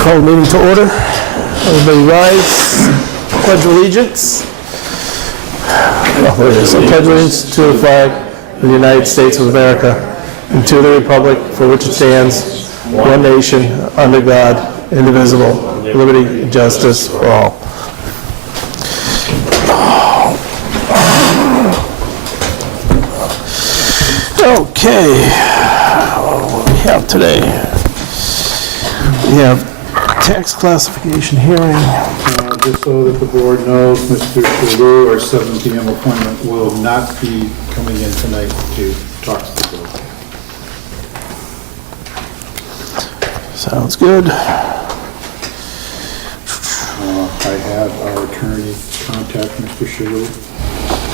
Call the meeting to order. Everybody rise. Pledge allegiance. Oh, there it is. I pledge allegiance to the flag of the United States of America and to the republic for which it stands, one nation, under God, indivisible, liberty and justice for all. Okay, what do we have today? We have tax classification hearing. Just so that the board knows, Mr. Shalou, our 7 p.m. appointment will not be coming in tonight to talk to the board. Sounds good. I have our attorney contact Mr. Shalou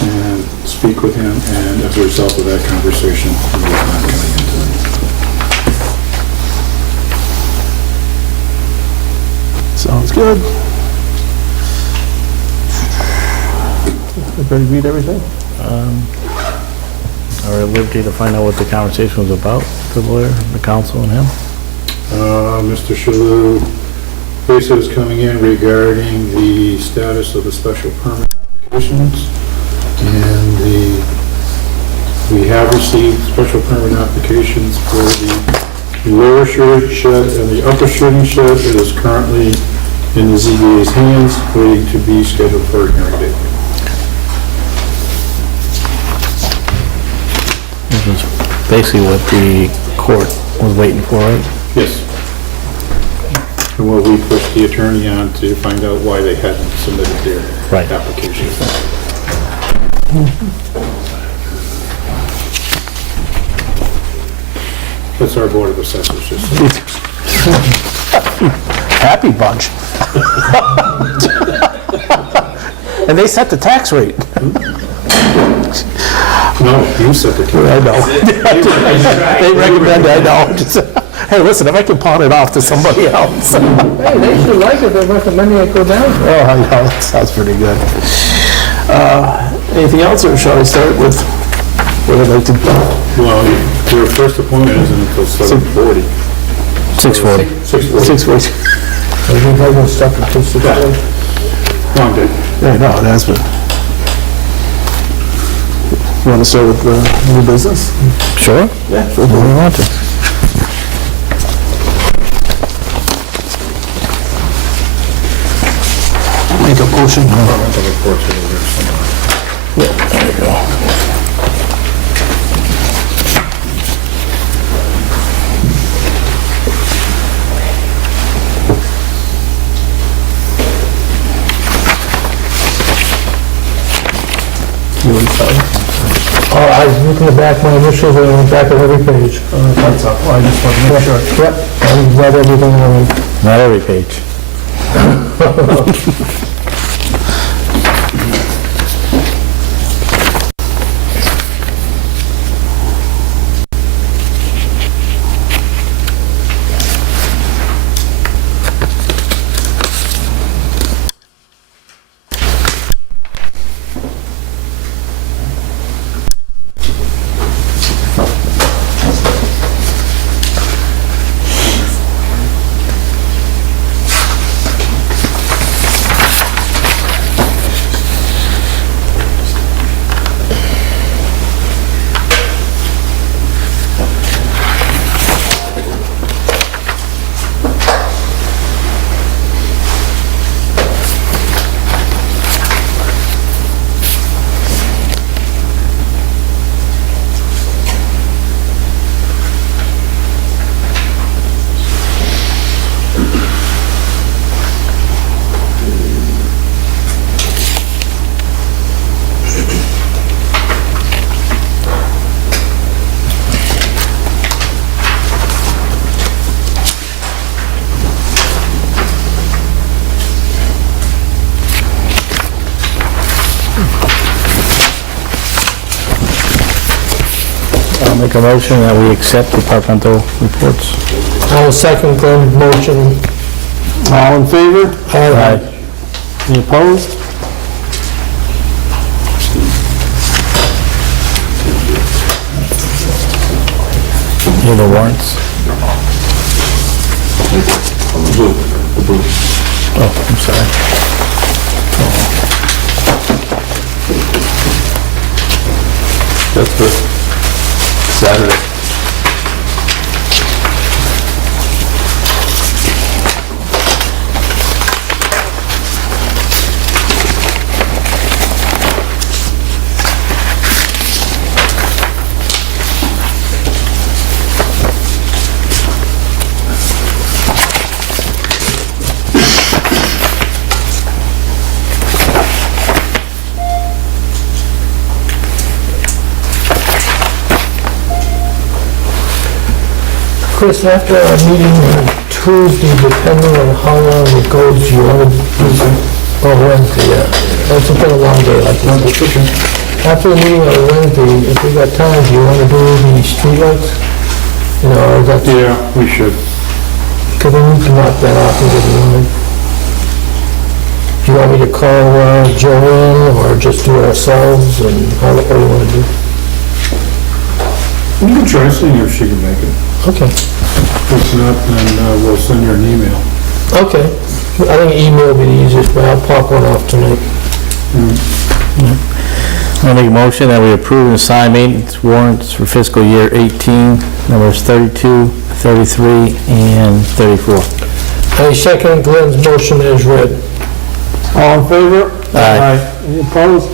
and speak with him, and as a result of that conversation, he will not coming in tonight. Sounds good. Everybody read everything? Are at liberty to find out what the conversation was about, the lawyer, the counsel, and him? Mr. Shalou basically is coming in regarding the status of the special permit applications, and we have received special permit applications for the lower shooting shed and the upper shooting shed. It is currently in the ZBA's hands, waiting to be scheduled for a hearing date. This was basically what the court was waiting for, right? Yes. And well, we pushed the attorney on to find out why they hadn't submitted their application. That's our Board of Assessors, just so. Happy bunch. And they set the tax rate. No, you set the tax. I know. They recommend, I know. Just, hey, listen, if I can pawn it off to somebody else. Hey, they should like it, they're recommending it go down. Oh, I know, that sounds pretty good. Anything else, or shall I start with what I'd like to do? Well, your first appointment isn't until 7:40. 640. 6 weeks. Long day. Yeah, no, it has been. You want to start with the new business? Sure? Yeah. What do you want to? Make a motion. Yeah, there you go. I was looking at back, my initials are on the back of every page. That's up. Well, I just want to make sure. Yep, I read everything already. Not every page. I'll make a motion that we accept departmental reports. I will second the motion. All in favor? Aye. Any opposed? Here are the warrants. booth. Oh, I'm sorry. That's for Saturday. Chris, after our meeting on Tuesday, depending on how long it goes, you want to do some, or Wednesday, yeah. It's been a long day like this. After the meeting on Wednesday, if we got time, do you want to do the streetlights? You know, or is that, Yeah, we should. because we need to knock that off and get it on. Do you want me to call Joe in, or just do it ourselves, and how, what do you want to do? You can try seeing if she can make it. Okay. If not, then we'll send her an email. Okay. I think email will be the easiest, but I'll pop one off tonight. I'll make a motion that we approve and sign maintenance warrants for fiscal year 18, numbers 32, 33, and 34. I second Glenn's motion as read. All in favor? Aye. Any opposed?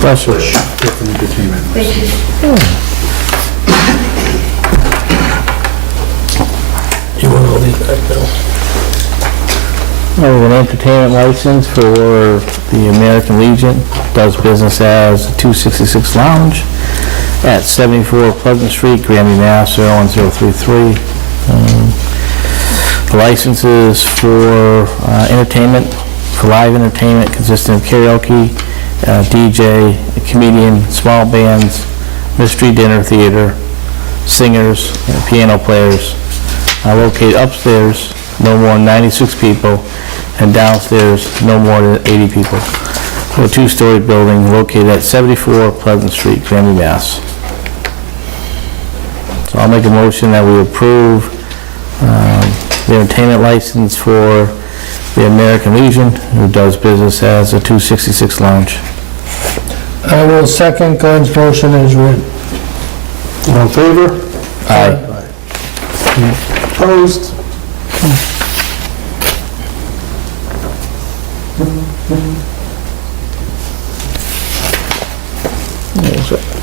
Bless you. Different entertainment. You want all these back now? We have an entertainment license for the American Legion, does business as 266 Lounge at 74 Pleasant Street, Granby, Mass. 01033. The license is for entertainment, for live entertainment consisting of karaoke, DJ, a comedian, small bands, mystery dinner theater, singers, piano players, located upstairs, no more than 96 people, and downstairs, no more than 80 people. A two-story building located at 74 Pleasant Street, Granby, Mass. So I'll make a motion that we approve the entertainment license for the American Legion, who does business as a 266 Lounge. I will second Glenn's motion as read. All in favor? Aye. Opposed?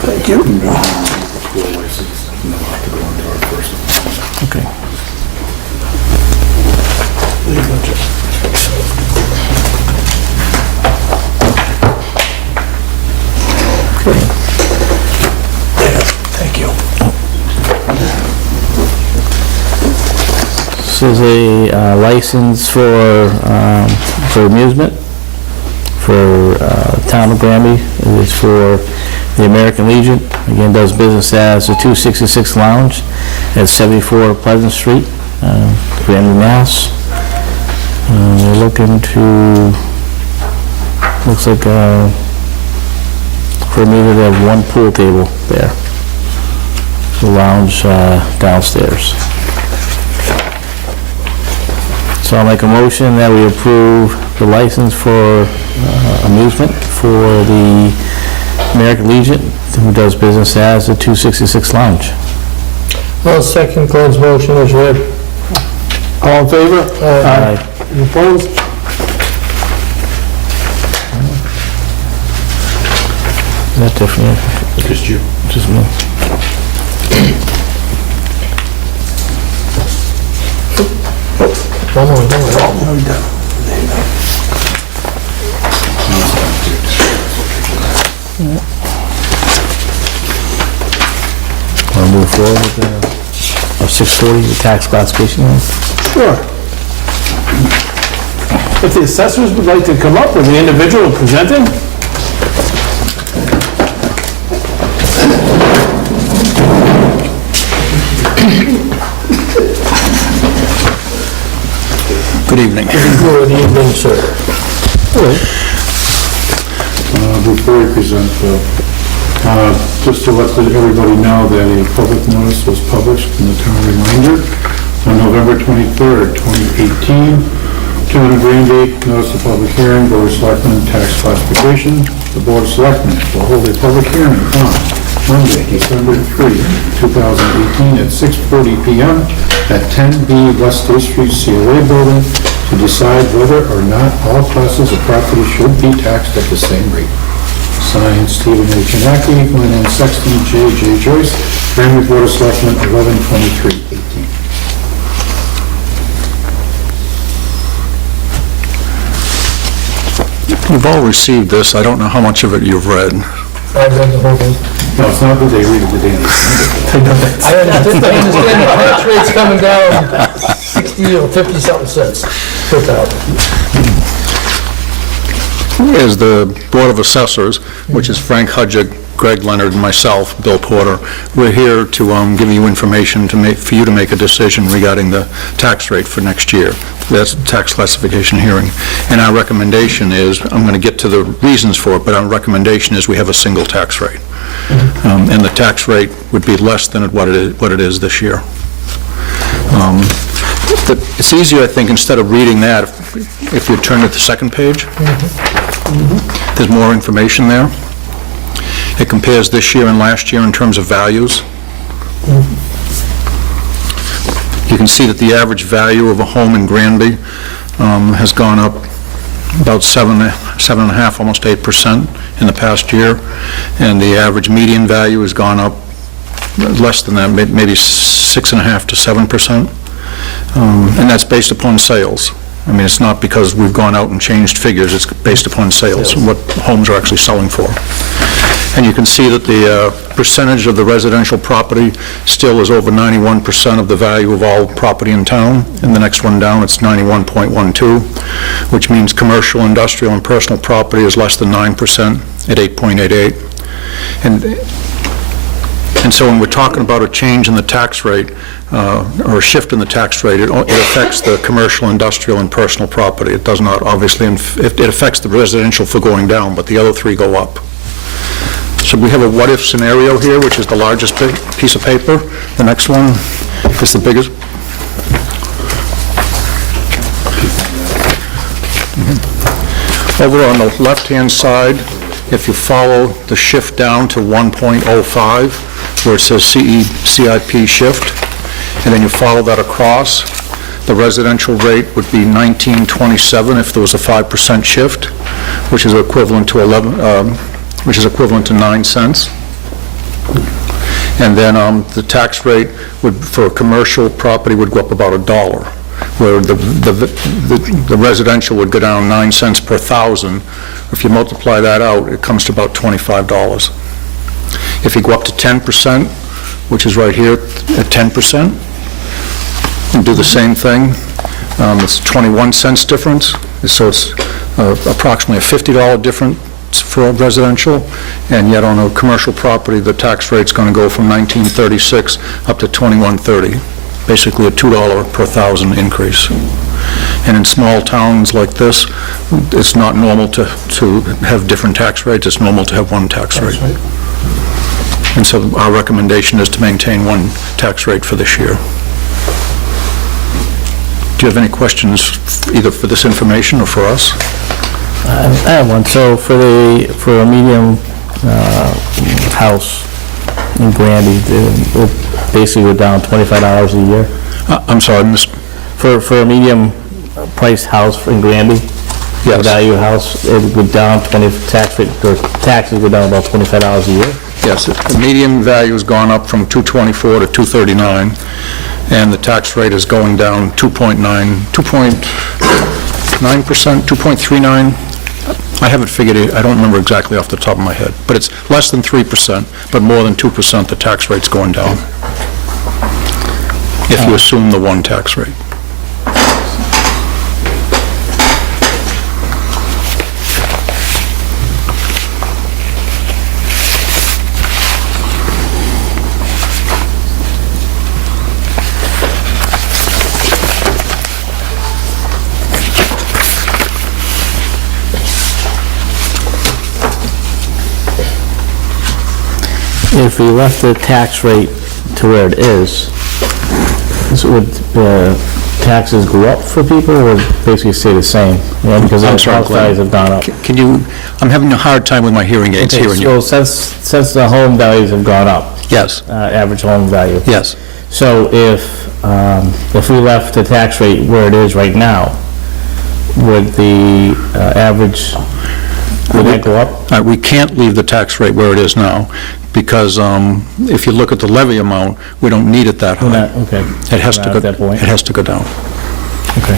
Thank you. Full license, and they'll have to go into our first one. Okay. Okay. Thank you. This is a license for amusement for town of Granby. It is for the American Legion. Again, does business as the 266 Lounge at 74 Pleasant Street, Granby, Mass. We're looking to, looks like for me to have one pool table there. The lounge downstairs. So I'll make a motion that we approve the license for amusement for the American Legion, who does business as the 266 Lounge. I'll second Glenn's motion as read. All in favor? Aye. Any opposed? Is that different? Just you. Just me. One more, don't worry. No, we don't. Want to move forward with the 640, the tax classification? Sure. If the assessors would like to come up, or the individual presenting? Good evening. Good evening, sir. Before we present, just to let everybody know that a public notice was published in the Town Reminder on November 23rd, 2018. Town of Granby, notice of public hearing, Board of Selectmen, tax classification. The Board of Selectmen will hold a public hearing on Monday, December 3, 2018, at 6:40 p.m. at 10B West State Street, COA Building, to decide whether or not all classes of property should be taxed at the same rate. Signed, Stephen A. Kinacki, Glenn N. Sexton, J. Joyce, Granby Board of Selectmen, 11/23/18. You've all received this. I don't know how much of it you've read. I read the whole thing. No, it's not that they read it, but they understand it. I understand the tax rate's coming down 60 or 50-something cents per thousand. As the Board of Assessors, which is Frank Hudgick, Greg Leonard, and myself, Bill Porter, we're here to give you information for you to make a decision regarding the tax rate for next year. That's the tax classification hearing. And our recommendation is, I'm going to get to the reasons for it, but our recommendation is we have a single tax rate. And the tax rate would be less than what it is this year. It's easier, I think, instead of reading that, if you turn to the second page, there's more information there. It compares this year and last year in terms of values. You can see that the average value of a home in Granby has gone up about 7.5%, almost 8% in the past year, and the average median value has gone up less than that, maybe 6.5% to 7%, and that's based upon sales. I mean, it's not because we've gone out and changed figures, it's based upon sales, what homes are actually selling for. And you can see that the percentage of the residential property still is over 91% of the value of all property in town. And the next one down, it's 91.12, which means commercial, industrial, and personal property is less than 9% at 8.88. And so when we're talking about a change in the tax rate, or a shift in the tax rate, it affects the commercial, industrial, and personal property. It does not, obviously, it affects the residential for going down, but the other three go up. So we have a what-if scenario here, which is the largest piece of paper. The next one is the biggest. Over on the left-hand side, if you follow the shift down to 1.05, where it says CIP shift, and then you follow that across, the residential rate would be 19.27 if there was a 5% shift, which is equivalent to 9 cents. And then the tax rate for a commercial property would go up about $1, where the residential would go down 9 cents per thousand. If you multiply that out, it comes to about $25. If you go up to 10%, which is right here at 10%, and do the same thing, it's 21 cents difference, so it's approximately a $50 difference for residential, and yet on a commercial property, the tax rate's going to go from $19.36 up to $21.30, basically a $2 per thousand increase. And in small towns like this, it's not normal to have different tax rates, it's normal to have one tax rate. Right. And so our recommendation is to maintain one tax rate for this year. Do you have any questions, either for this information or for us? I have one. So for a medium house in Granby, we'll basically go down $25 a year. I'm sorry, For a medium price house in Granby, Yes. value house, it would go down 20, taxes go down about $25 a year. Yes, the median value has gone up from 224 to 239, and the tax rate is going down 2.9%, 2.39. I haven't figured it, I don't remember exactly off the top of my head, but it's less than 3%, but more than 2%, the tax rate's going down. If you assume the one tax rate. If we left the tax rate to where it is, would taxes go up for people or basically stay the same? Yeah, because the I'm house sorry, values have gone up. Can you, I'm having a hard time with my hearing aids Okay, hearing so you. since the home values have gone up, Yes, average home value. yes. So if we left the tax rate where it is right now, would the average, would that go up? We can't leave the tax rate where it is now, because if you look at the levy amount, we don't need it that high. Okay. It has to Not go, at that point. it has to go down. Okay.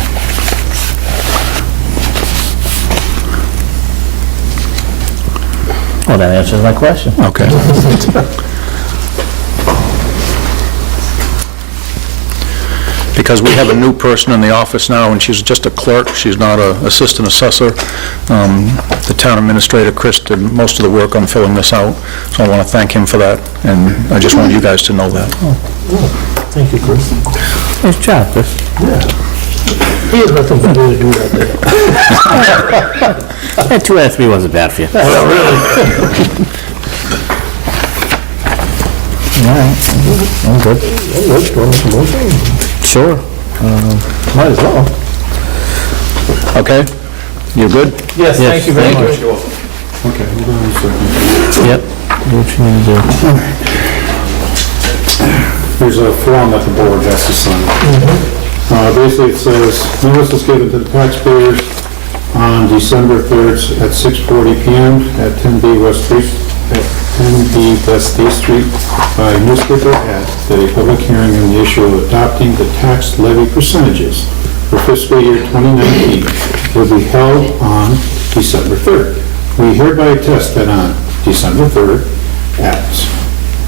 Well, that answers my question. Okay. Because we have a new person in the office now, and she's just a clerk, she's not an assistant assessor. The town administrator, Chris, did most of the work on filling this out, so I want to thank him for that, and I just wanted you guys to know that. Thank you, Chris. Nice job, Chris. He had nothing better to do that day. Yeah, 2 out of 3 wasn't bad for you. Well, really. All right, I'm good. I'm good. Do you want to make a motion? Sure. Might as well. Okay? You good? Yes, thank you very thank much. Okay, hold on a second. Yep. Do what you need to do. There's a form that the board has to sign. Basically, it says, notice is given to the taxpayers on December 3rd at 6:40 PM at 10B West State Street by newspaper ad that a public hearing on the issue of adopting the tax levy percentages for fiscal year 2019 will be held on December 3rd. We hereby attest that on December 3rd at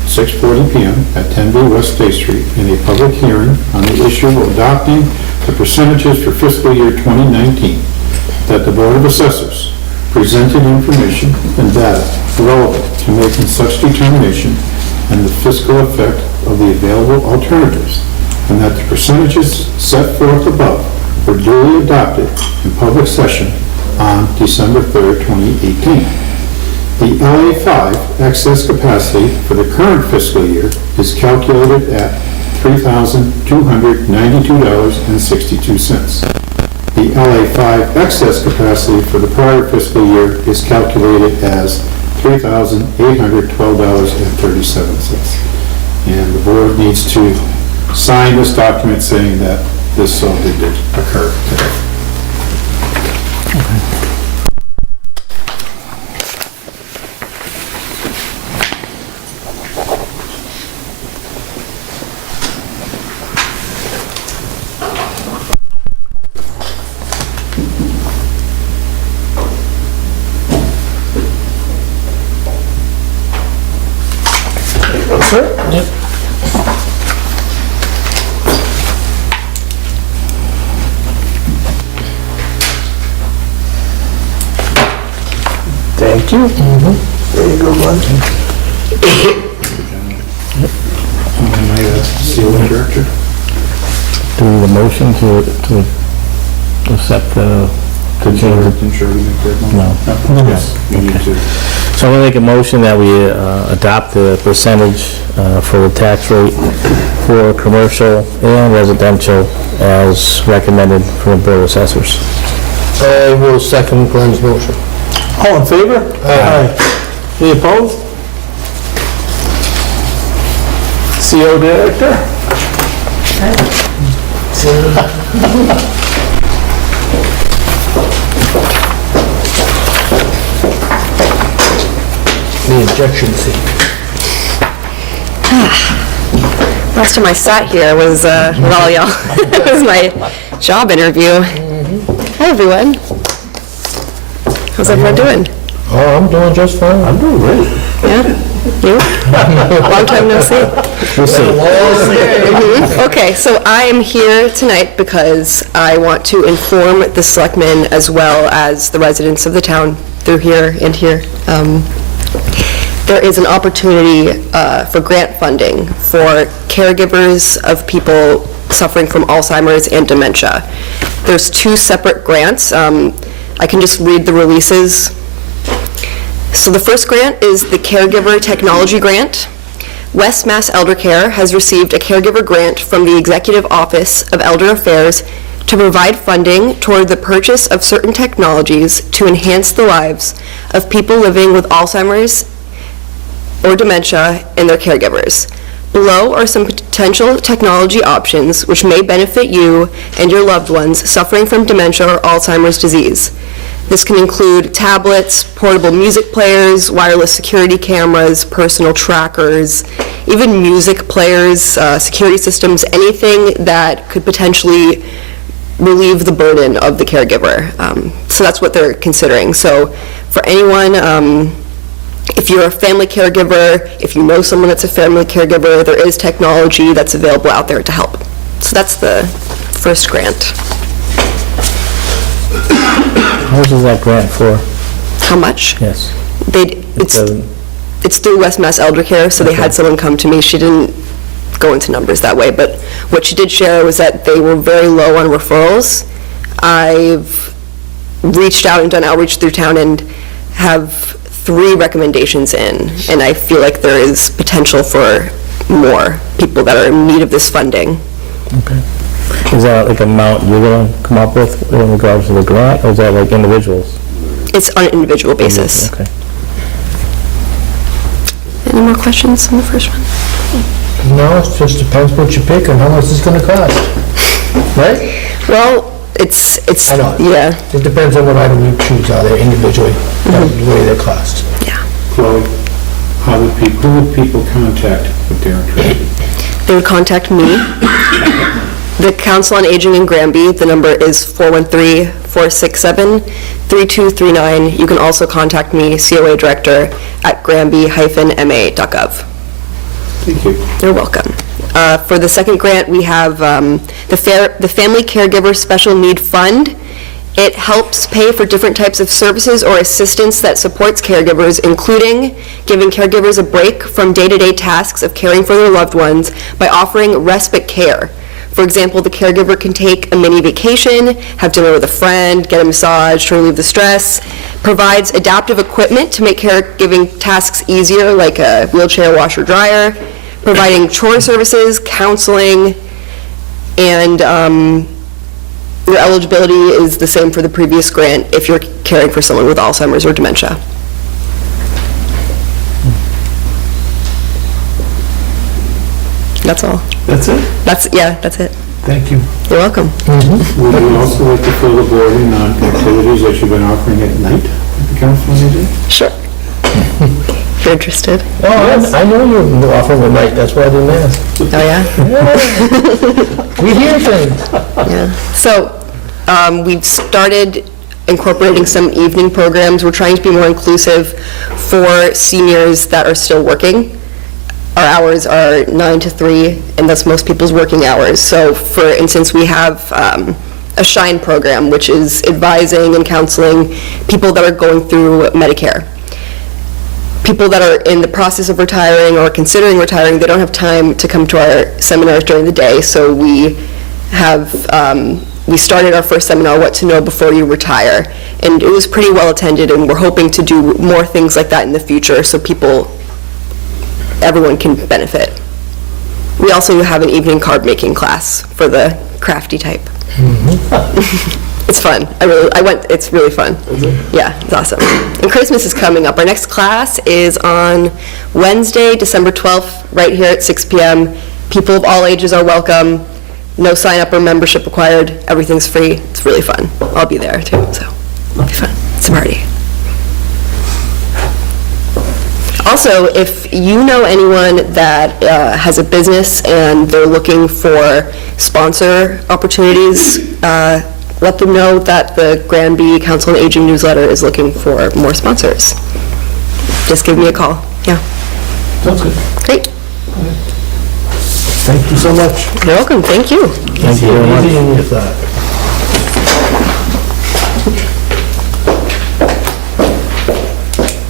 6:40 PM at 10B West State Street in a public hearing on the issue of adopting the percentages for fiscal year 2019, that the Board of Assessors presented information and data relevant to making such determination and the fiscal effect of the available alternatives, and that the percentages set forth above were duly adopted in public session on December 3rd, 2018. The LA5 excess capacity for the current fiscal year is calculated at $3,292.62. The LA5 excess capacity for the prior fiscal year is calculated as $3,812.37. And the board needs to sign this document saying that this did occur today. Sir? Yep. Thank you. There you go, bud. Seal the director. Do we need a motion to accept the change? Sure, we make that one? No. Yes, you need to. So I'm going to make a motion that we adopt the percentage for the tax rate for commercial and residential as recommended from the Board of Assessors. I will second Glenn's motion. All in favor? Aye. Any opposed? CO Director? See The injection seat. Last time I sat here was, with all y'all, it was my job interview. Hi, everyone. How's everyone doing? Oh, I'm doing just fine. I'm doing great. Yeah? You? Long time no see. We'll see. Okay, so I am here tonight because I want to inform the selectmen as well as the residents of the town through here and here. There is an opportunity for grant funding for caregivers of people suffering from Alzheimer's and dementia. There's 2 separate grants. I can just read the releases. So the first grant is the Caregiver Technology Grant. West Mass Elder Care has received a caregiver grant from the Executive Office of Elder Affairs to provide funding toward the purchase of certain technologies to enhance the lives of people living with Alzheimer's or dementia and their caregivers. Below are some potential technology options which may benefit you and your loved ones suffering from dementia or Alzheimer's disease. This can include tablets, portable music players, wireless security cameras, personal trackers, even music players, security systems, anything that could potentially relieve the burden of the caregiver. So that's what they're considering. So for anyone, if you're a family caregiver, if you know someone that's a family caregiver, there is technology that's available out there to help. So that's the first grant. How much is that grant for? How much? Yes. It's through West Mass Elder Care, so they had someone come to me. She didn't go into numbers that way, but what she did share was that they were very low on referrals. I've reached out and done outreach through town and have 3 recommendations in, and I feel like there is potential for more people that are in need of this funding. Okay. Is that like amount you're going to come up with in regards to the grant, or is that like individuals? It's on an individual basis. Okay. Any more questions on the first one? No, it just depends what you pick and how much it's gonna cost, right? Well, it's, I know. yeah, It depends on what item you choose out there individually, the way they cost. yeah. Chloe, who would people contact if they're interested? They would contact me. The Council on Aging in Granby, the number is 413-467-3239. You can also contact me, COA Director, at granby-ma.gov. Thank you. You're welcome. For the second grant, we have the Family Caregiver Special Need Fund. It helps pay for different types of services or assistance that supports caregivers, including giving caregivers a break from day-to-day tasks of caring for their loved ones by offering respite care. For example, the caregiver can take a mini vacation, have dinner with a friend, get a massage to relieve the stress, provides adaptive equipment to make caregiving tasks easier, like a wheelchair washer dryer, providing chore services, counseling, and your eligibility is the same for the previous grant if you're caring for someone with Alzheimer's or dementia. That's all. That's it? That's it. Thank you. You're welcome. Would you also like to fill the board in on activities that you've been offering at night at the council on aging? Sure. If you're interested. Oh, I know you're offering a night, that's why I didn't ask. Oh, yeah? We hear things. Yeah. So, we've started incorporating some evening programs. We're trying to be more inclusive for seniors that are still working. Our hours are 9 to 3, and that's most people's working hours. So, for instance, we have a SHINE program, which is advising and counseling people that are going through Medicare. People that are in the process of retiring or considering retiring, they don't have time to come to our seminars during the day, so we have, we started our first seminar, What to Know Before You Retire, and it was pretty well attended, and we're hoping to do more things like that in the future so everyone can benefit. We also have an evening card making class for the crafty type. It's fun. It's really fun. Yeah, it's awesome. And Christmas is coming up. Our next class is on Wednesday, December 12th, right here at 6 p.m. People of all ages are welcome. no sign-up or membership required, everything's free, it's really fun. I'll be there too, so it'll be fun. It's a party. Also, if you know anyone that has a business and they're looking for sponsor opportunities, let them know that the Granby Council on Aging newsletter is looking for more sponsors. Just give me a call. Yeah. Sounds good. Great. Thank you so much. You're welcome. Thank you. Thank you very much. Easy in your thought.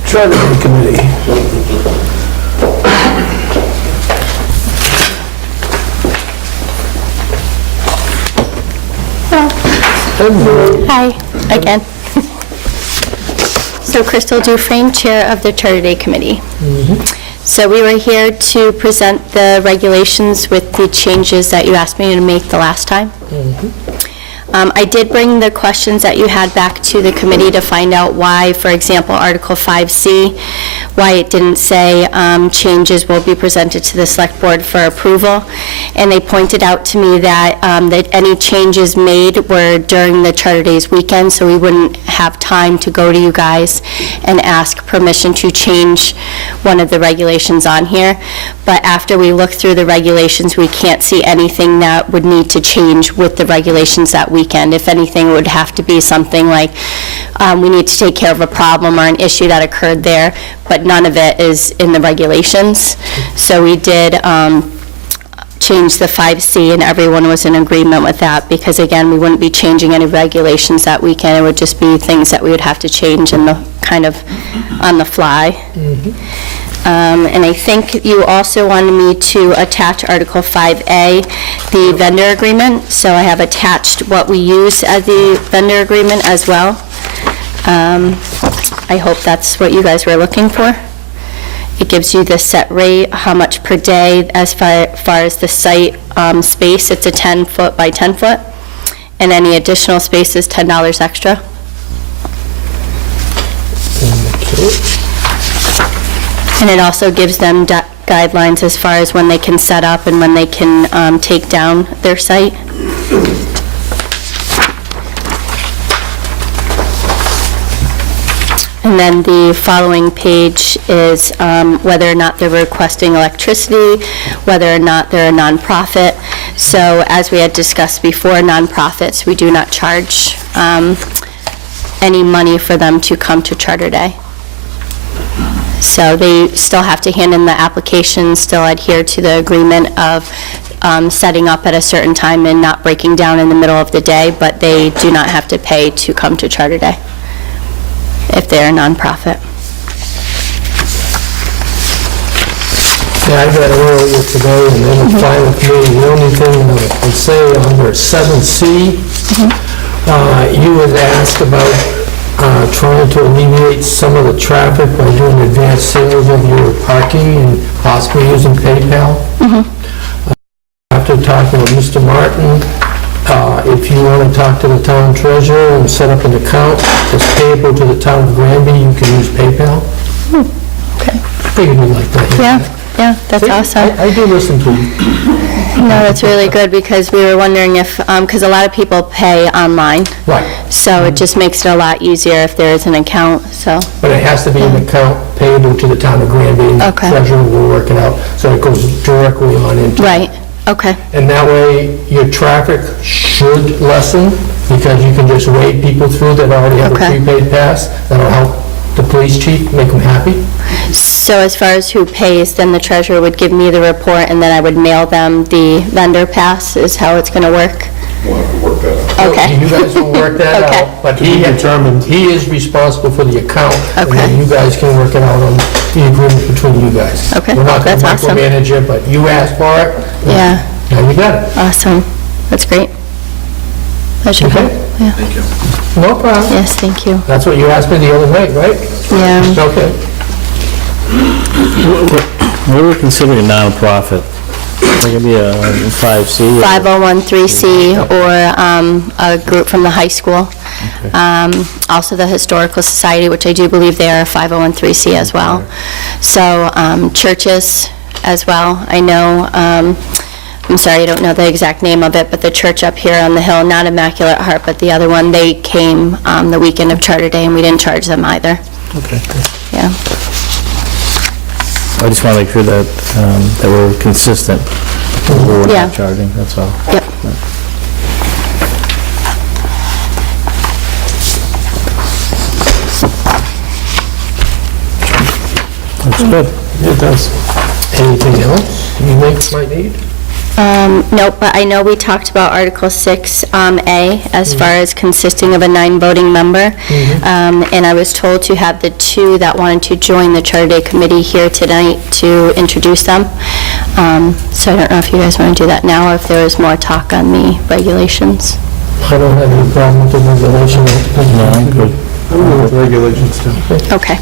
Charter Committee. Hi, again. So Crystal Dufresne, Chair of the Charter Day Committee. So we were here to present the regulations with the changes that you asked me to make the last time. I did bring the questions that you had back to the committee to find out why, for example, Article 5C, why it didn't say changes will be presented to the Select Board for approval. And they pointed out to me that that any changes made were during the Charter Days weekend, so we wouldn't have time to go to you guys and ask permission to change one of the regulations on here. But after we look through the regulations, we can't see anything that would need to change with the regulations that weekend. If anything, it would have to be something like we need to take care of a problem or an issue that occurred there, but none of it is in the regulations. So we did change the 5C, and everyone was in agreement with that, because again, we wouldn't be changing any regulations that weekend. It would just be things that we would have to change in the kind of on the fly. And I think you also wanted me to attach Article 5A, the vendor agreement. So I have attached what we use as the vendor agreement as well. I hope that's what you guys were looking for. It gives you the set rate, how much per day. As far as the site space, it's a 10-foot by 10-foot. And any additional space is $10 extra. And it also gives them guidelines as far as when they can set up and when they can take down their site. And then the following page is whether or not they're requesting electricity, whether or not they're a nonprofit. So as we had discussed before, nonprofits, we do not charge any money for them to come to Charter Day. So they still have to hand in the application, still adhere to the agreement of setting up at a certain time and not breaking down in the middle of the day, but they do not have to pay to come to Charter Day if they're a nonprofit. Yeah, I got it earlier today, and then it's fine with me. The only thing I would say under 7C, you had asked about trying to alleviate some of the traffic by doing advanced sales of your parking and possibly using PayPal. After talking with Mr. Martin, if you want to talk to the town treasurer and set up an account that's payable to the town of Granby, you can use PayPal. Okay. I figured you'd like that. Yeah, that's awesome. I do listen to you. No, that's really good, because we were wondering if, because a lot of people pay online. Right. So it just makes it a lot easier if there is an account, so. But it has to be an account payable to the town of Granby, and the Okay. treasurer will work it out, so it goes directly on into. Right, okay. And that way, your traffic should lessen, because you can just wade people through that already have a Okay. prepaid pass. That'll help the police chief, make them happy. So as far as who pays, then the treasurer would give me the report, and then I would mail them the vendor pass, is how it's going to work? We'll have to work that out. Okay. You guys will work that Okay. out, but he is responsible for the account. And Okay. then you guys can work it out on the agreement between you guys. Okay, We're not going that's to awesome. micromanage it, but you asked for it. Yeah, Now you got it. awesome. That's great. That should help. Okay. Yeah. No problem. Yes, thank you. That's what you asked me the other night, right? Yeah. Okay. What are we considering a nonprofit? Like it'd be a 5C? 5013C, or a group from the high school. Also the Historical Society, which I do believe they are a 5013C as well. So churches as well. I know I'm sorry, I don't know the exact name of it, but the church up here on the hill, not Immaculate Heart, but the other one, they came the weekend of Charter Day, and we didn't charge them either. Okay. Yeah. I just want to make sure that, that we're consistent. We're Yeah. not charging, that's all. Yep. That's good. It does. Anything else you might need? Nope, but I know we talked about Article 6A as far as consisting of a 9 voting member. And I was told to have the 2 that wanted to join the Charter Day Committee here tonight to introduce them. So I don't know if you guys want to do that now or if there is more talk on the regulations. I don't have any problem with the regulation. No, I'm good. Regulations too. Okay.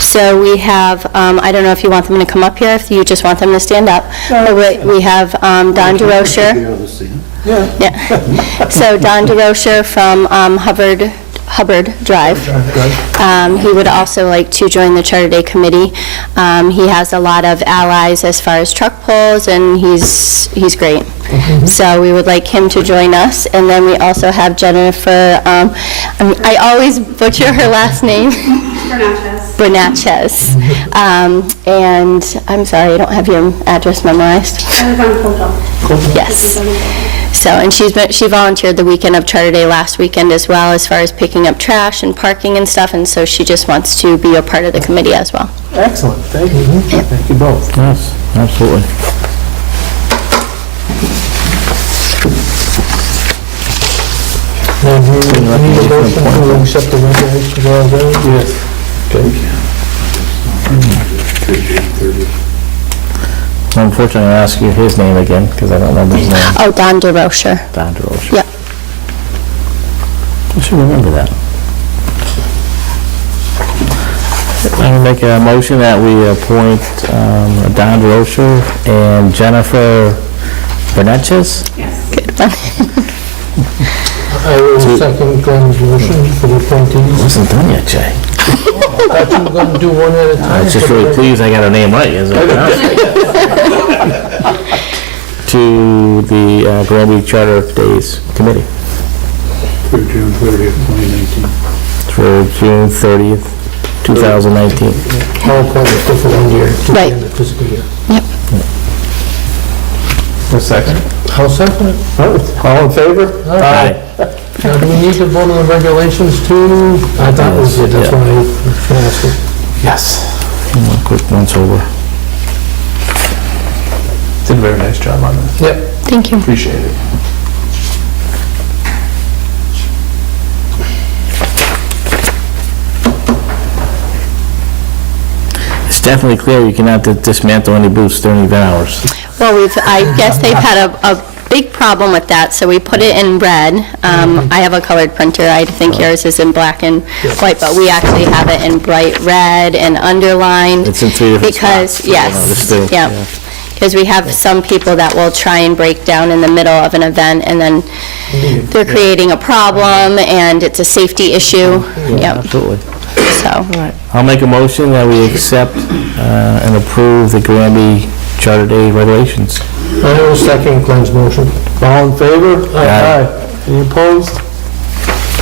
So we have, I don't know if you want them to come up here, if you just want them to stand up. We have Don DeRocher. Yeah. So Don DeRocher from Hubbard Drive. He would also like to join the Charter Day Committee. He has a lot of allies as far as truck pulls, and he's great. So we would like him to join us. And then we also have Jennifer, I always butcher her last name. Bernatchez. And I'm sorry, I don't have your address memorized. I live on Colville. Yes. So, and she volunteered the weekend of Charter Day last weekend as well, as far as picking up trash and parking and stuff, and so she just wants to be a part of the committee as well. Excellent, thank you. Thank you both. Yes, absolutely. Now, do you need a motion to accept the regulations as well? Yes. Okay. Unfortunately, I'll ask you his name again, because I don't remember his name. Oh, Don DeRocher. Don DeRocher. Yep. I should remember that. I'm going to make a motion that we appoint Don DeRocher and Jennifer Bernatchez. Good one. I will second Glenn's motion for the appointees. Wasn't done yet, Jay. I thought you were going to do one at a I time. was just really pleased I got her name right, isn't it? To the Granby Charter Days Committee For June 30th, 2019. for June 30th, 2019. All appointments go for 1 year, to the Right. end of the fiscal year. Yep. A second. I'll second it. All in favor? Aye. Now, do we need to vote on the regulations too? I thought we did, that's why I was asking. Yes. One quick once over. Did a very nice job on this. Yep. Thank you. Appreciate it. It's definitely clear you cannot dismantle any booths during event hours. Well, I guess they've had a big problem with that, so we put it in red. I have a colored printer, I think yours is in black and white, but we actually have it in bright red and underlined. It's in 3 different Because, spots. Just do- yeah, because we have some people that will try and break down in the middle of an event, and then they're creating a problem, and it's a safety issue. Yep, Absolutely. so, I'll make a motion that we accept and approve the Granby Charter Day regulations. I will second Glenn's motion. All in favor? Aye. Any opposed?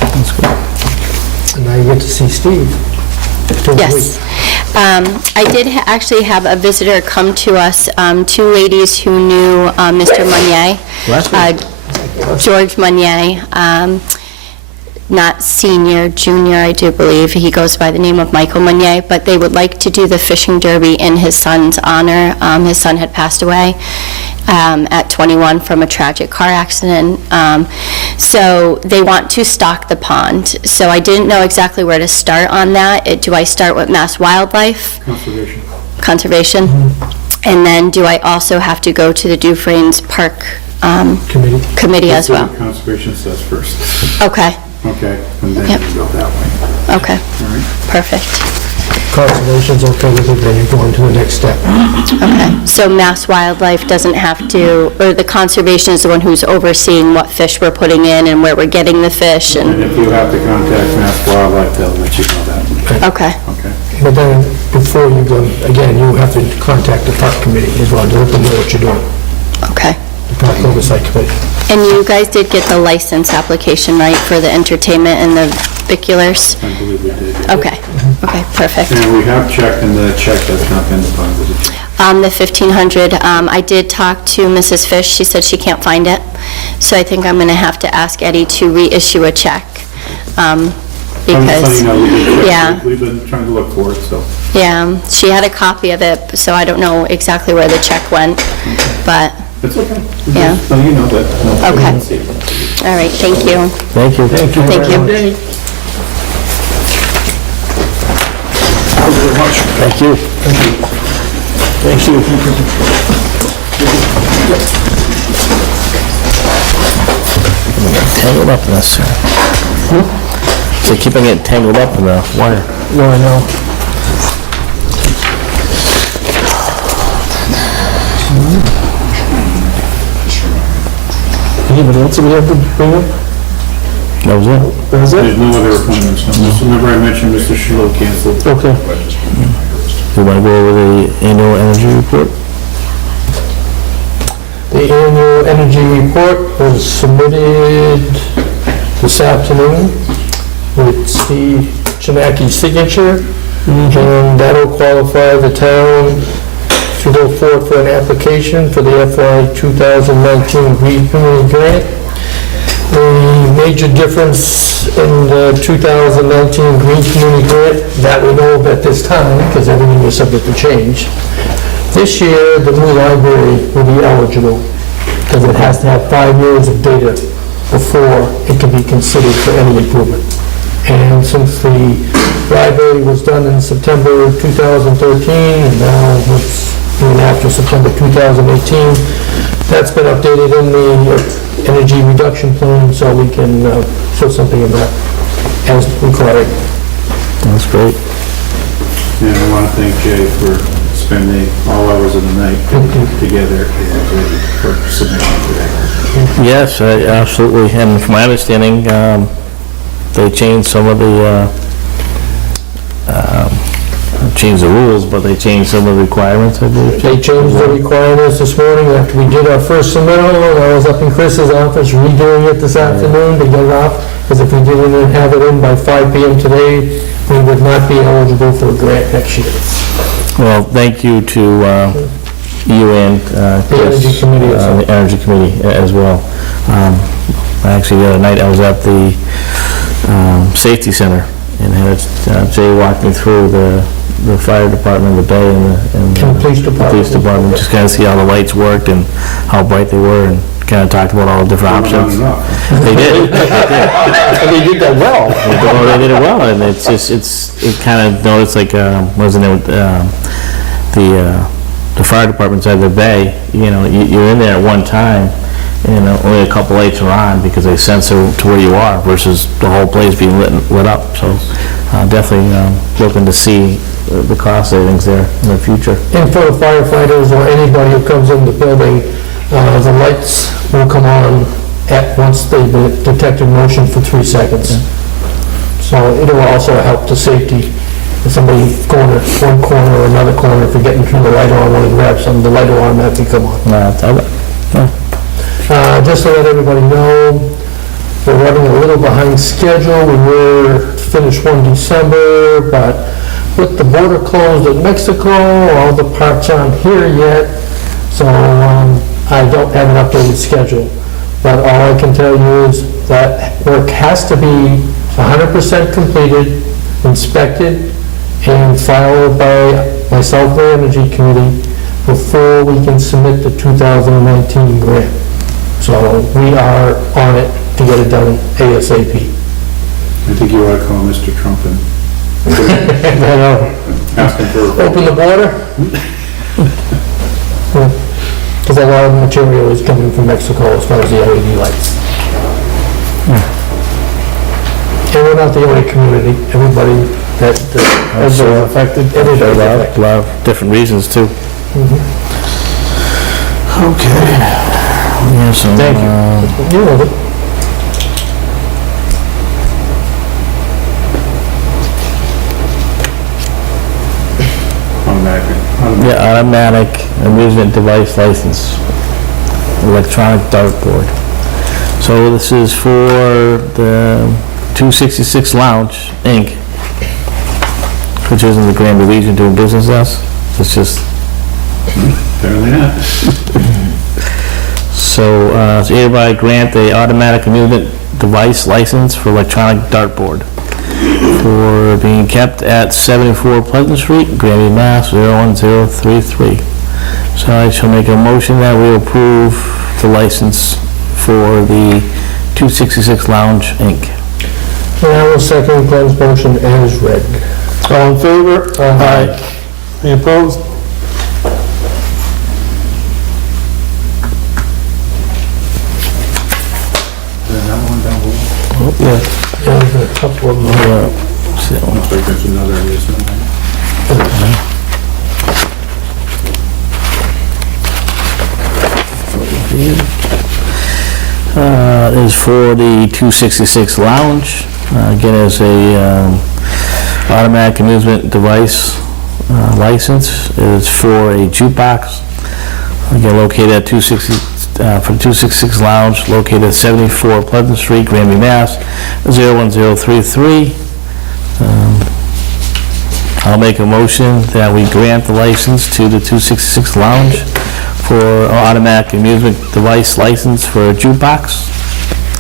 That's good. And now you get to see Steve. yes. I did actually have a visitor come to us, 2 ladies who knew Mr. Monnier. George Monnier, not senior, junior, I do believe. He goes by the name of Michael Monnier, but they would like to do the fishing derby in his son's honor. His son had passed away at 21 from a tragic car accident. So they want to stock the pond. So I didn't know exactly where to start on that. Do I start with Mass Wildlife? Conservation. Conservation? And then do I also have to go to the Dufresne's Park Committee as well? Conservation says first. Okay, Okay, and then Yep. you go that way. okay, All right. perfect. Conservation's okay with it, then you go on to the next step. Okay, so Mass Wildlife doesn't have to, or the conservation is the one who's overseeing what fish we're putting in and where we're getting the fish, And and, if you have to contact Mass Wildlife, they'll let you know that. okay, Okay. But then, before you go, again, you have to contact the park committee as well, to let them know what you're doing. okay. the Park Oversight Committee. And you guys did get the license application, right, for the entertainment and the biculars? I believe we did. Okay, okay, perfect. And we have checked, and the check has not been deposited. The 1,500, I did talk to Mrs. Fish, she said she can't find it, so I think I'm gonna have to ask Eddie to reissue a check, I'm just letting because, you know, we did check. yeah. We've been trying to look for it, so. yeah, she had a copy of it, so I don't know exactly where the check went, but, It's okay. Yeah. So you know that. okay. All right, thank you. Thank you. Thank you. Thank you. Thank you. Tangled up in this, sir. So keep on getting tangled up in the wire. No, I know. Anybody else that we have to bring up? That was it. That was There's it? no other appointments. No. Remember I mentioned Mr. Shiloh canceled. Okay. You want to go over the annual energy report? The annual energy report was submitted this afternoon with Steve Chinaki's signature, and that'll qualify the town to go forward for an application for the FY 2019 Green Community Grant. The major difference in the 2019 Green Community Grant that we know of at this time, because everything is subject to change, this year, the new library will be eligible, because it has to have 5 years of data before it can be considered for any improvement. And since the library was done in September 2013, and now it's being after September 2018, that's been updated in the energy reduction plan, so we can put something in that as required. That's great. And I want to thank Jay for spending all hours of the night together for submission today. Yes, absolutely. And from my understanding, they changed some of the, changed the rules, but they changed some of the requirements, I believe. They changed the requirements this morning after we did our first submittal, and I was up in Chris's office redoing it this afternoon to get it off, because if we didn't have it in by 5 PM today, we would not be eligible for a grant next year. Well, thank you to you and Chris. Energy Committee as well. The Energy Committee as well. Actually, the other night I was at the Safety Center and had Jay walk me through the fire department, the bay, and And the police department. police department, just kind of see how the lights worked and how bright they were, and kind of talked about all the different options. They did. And they did that well. They did it well, and it's just, it kind of noticed like, what was the name, the fire department side of the bay, you know, you're in there at one time, and only a couple lights are on because they sense to where you are versus the whole place being lit up, so definitely looking to see the cost savings there in the future. And for the firefighters or anybody who comes in the building, the lights will come on at once they've detected motion for 3 seconds. So it'll also help the safety. If somebody going to one corner or another corner, if you're getting through the light on, want to grab something, the light will automatically come on. Just to let everybody know, we're running a little behind schedule. We were finished 1 December, but with the border closed at Mexico, all the parts aren't here yet, so I don't have an updated schedule. But all I can tell you is that work has to be 100% completed, inspected, and filed by myself, the Energy Committee, before we can submit the 2019 grant. So we are on it to get it done ASAP. I think you ought to call Mr. Trump and I know. ask him for a Open the border? Because a lot of the material is coming from Mexico as far as the LED lights. And we're not the only community, everybody that has been affected, everybody's affected. A lot of different reasons too. Okay. Yeah, so, Thank you. You're welcome. automatic. Yeah, automatic amusement device license. electronic dartboard. So this is for the 266 Lounge, Inc., which isn't the Granby Legion doing business as. It's just, Apparently not. so hereby grant a automatic amusement device license for electronic dartboard for being kept at 74 Pleasant Street, Granby, Mass. 01033. So I shall make a motion that we approve the license for the 266 Lounge, Inc. And I will second Glenn's motion as read. All in favor? Aye. Any opposed? Another one down below. Yeah. There's a couple of them. See that one? Looks like there's another amusement one. Is for the 266 Lounge. Again, is a automatic amusement device license. It is for a jukebox. Again, located at 266 Lounge, located at 74 Pleasant Street, Granby, Mass. 01033. I'll make a motion that we grant the license to the 266 Lounge for automatic amusement device license for a jukebox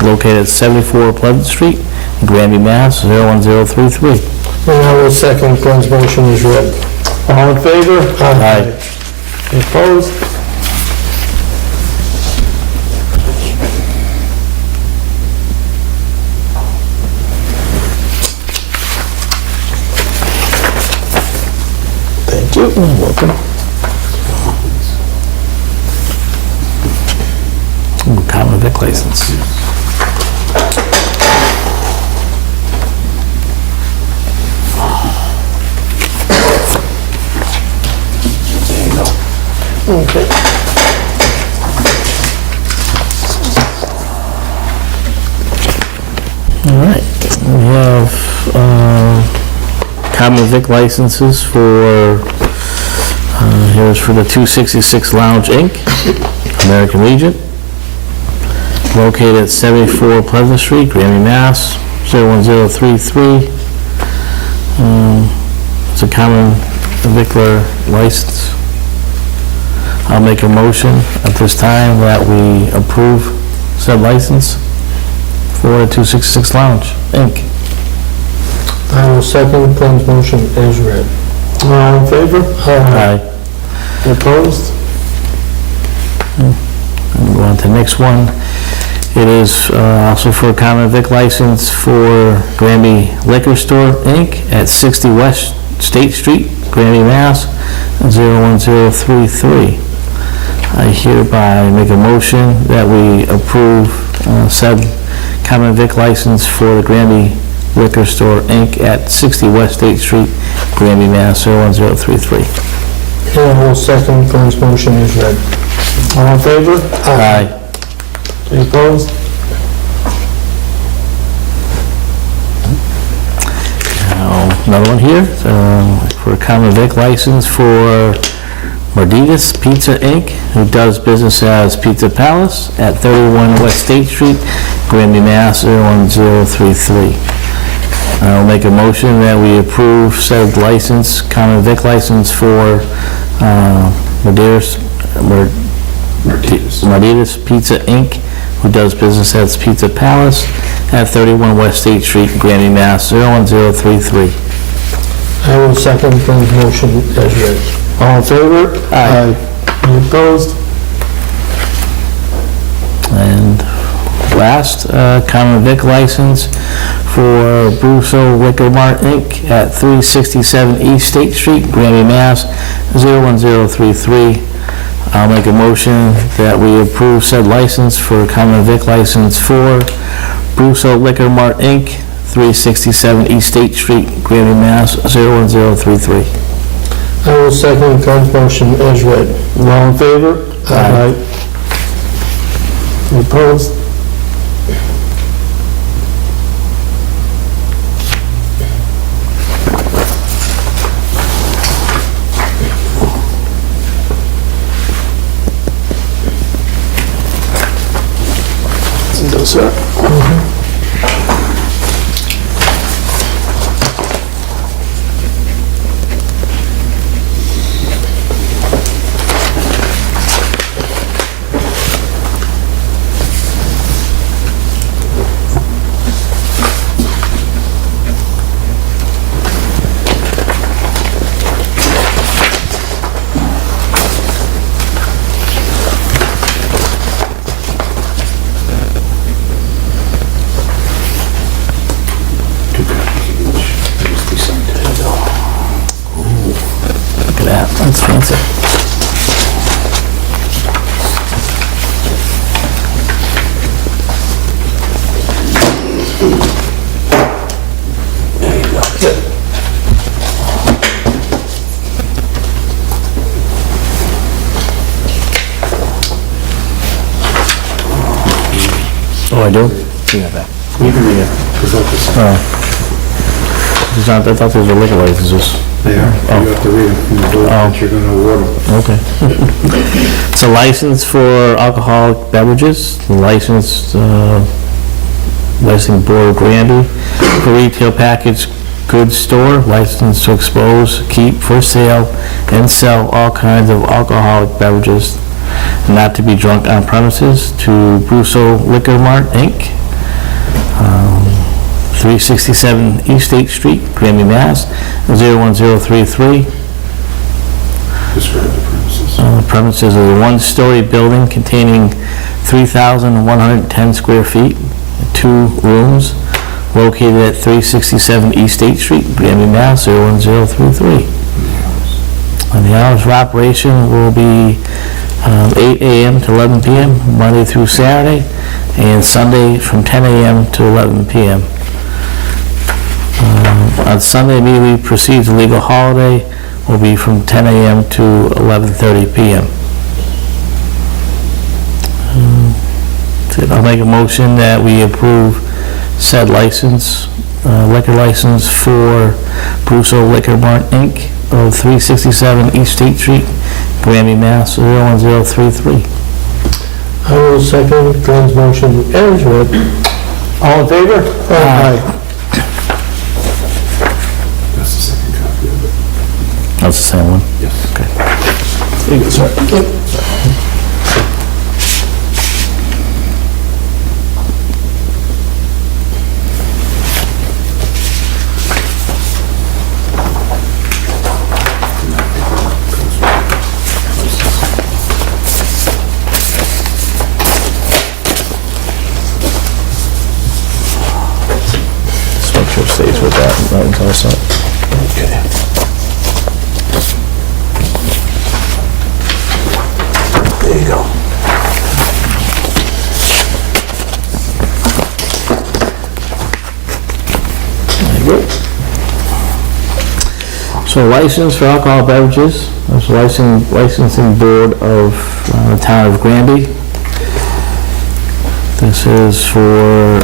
located at 74 Pleasant Street, Granby, Mass. 01033. And I will second Glenn's motion as read. All in favor? Aye. Any opposed? Thank you. Welcome. Common vic license. Okay. All right, we have common vic licenses for, here's for the 266 Lounge, Inc., American Legion, located at 74 Pleasant Street, Granby, Mass. 01033. It's a common vicular license. I'll make a motion at this time that we approve said license for the 266 Lounge, Inc. I will second Glenn's motion as read. All in favor? Aye. Any opposed? And go on to the next one. It is also for a common vic license for Granby Liquor Store, Inc. at 60 West State Street, Granby, Mass. 01033. I hereby make a motion that we approve said common vic license for the Granby Liquor Store, Inc. at 60 West State Street, Granby, Mass. 01033. And I will second Glenn's motion as read. All in favor? Aye. Any opposed? Now, another one here, for a common vic license for Marditas Pizza, Inc., who does business as Pizza Palace at 31 West State Street, Granby, Mass. 01033. I'll make a motion that we approve said license, common vic license for Marditas Pizza, Inc., who does business as Pizza Palace at 31 West State Street, Granby, Mass. 01033. I will second Glenn's motion as read. All in favor? Aye. Any opposed? And last, common vic license for Brusso Liquor Mart, Inc. at 367 East State Street, Granby, Mass. 01033. I'll make a motion that we approve said license for common vic license for Brusso Liquor Mart, Inc., 367 East State Street, Granby, Mass. 01033. I will second Glenn's motion as read. All in favor? Aye. Any opposed? sir. Look at that, that's fancy. Oh, I do? Yeah, that. It's not, I thought those were liquor licenses. They are. You have to read them from the book that you're gonna award them. Okay. It's a license for alcoholic beverages, licensed, licensing board of Granby, for retail packaged goods store, license to expose, keep for sale, and sell all kinds of alcoholic beverages, not to be drunk on premises, to Brusso Liquor Mart, Inc., 367 East State Street, Granby, Mass. 01033. Describe the premises. Premises is a one-story building containing 3,110 square feet, 2 rooms, located at 367 East State Street, Granby, Mass. 01033. And the hours of operation will be 8 a.m. to 11 p.m., Monday through Saturday, and Sunday from 10 a.m. to 11 p.m. On Sunday immediately precedes the legal holiday will be from 10 a.m. to 11:30 p.m. I'll make a motion that we approve said license, liquor license for Brusso Liquor Mart, Inc. of 367 East State Street, Granby, Mass. 01033. I will second Glenn's motion as read. All in favor? Aye. That's the second copy of it. That's the same one? Yes. Okay. There you go, sir. Just make sure it stays with that one's all set. Okay. There you go. There you go. So license for alcohol beverages, that's licensing board of the town of Granby. This is for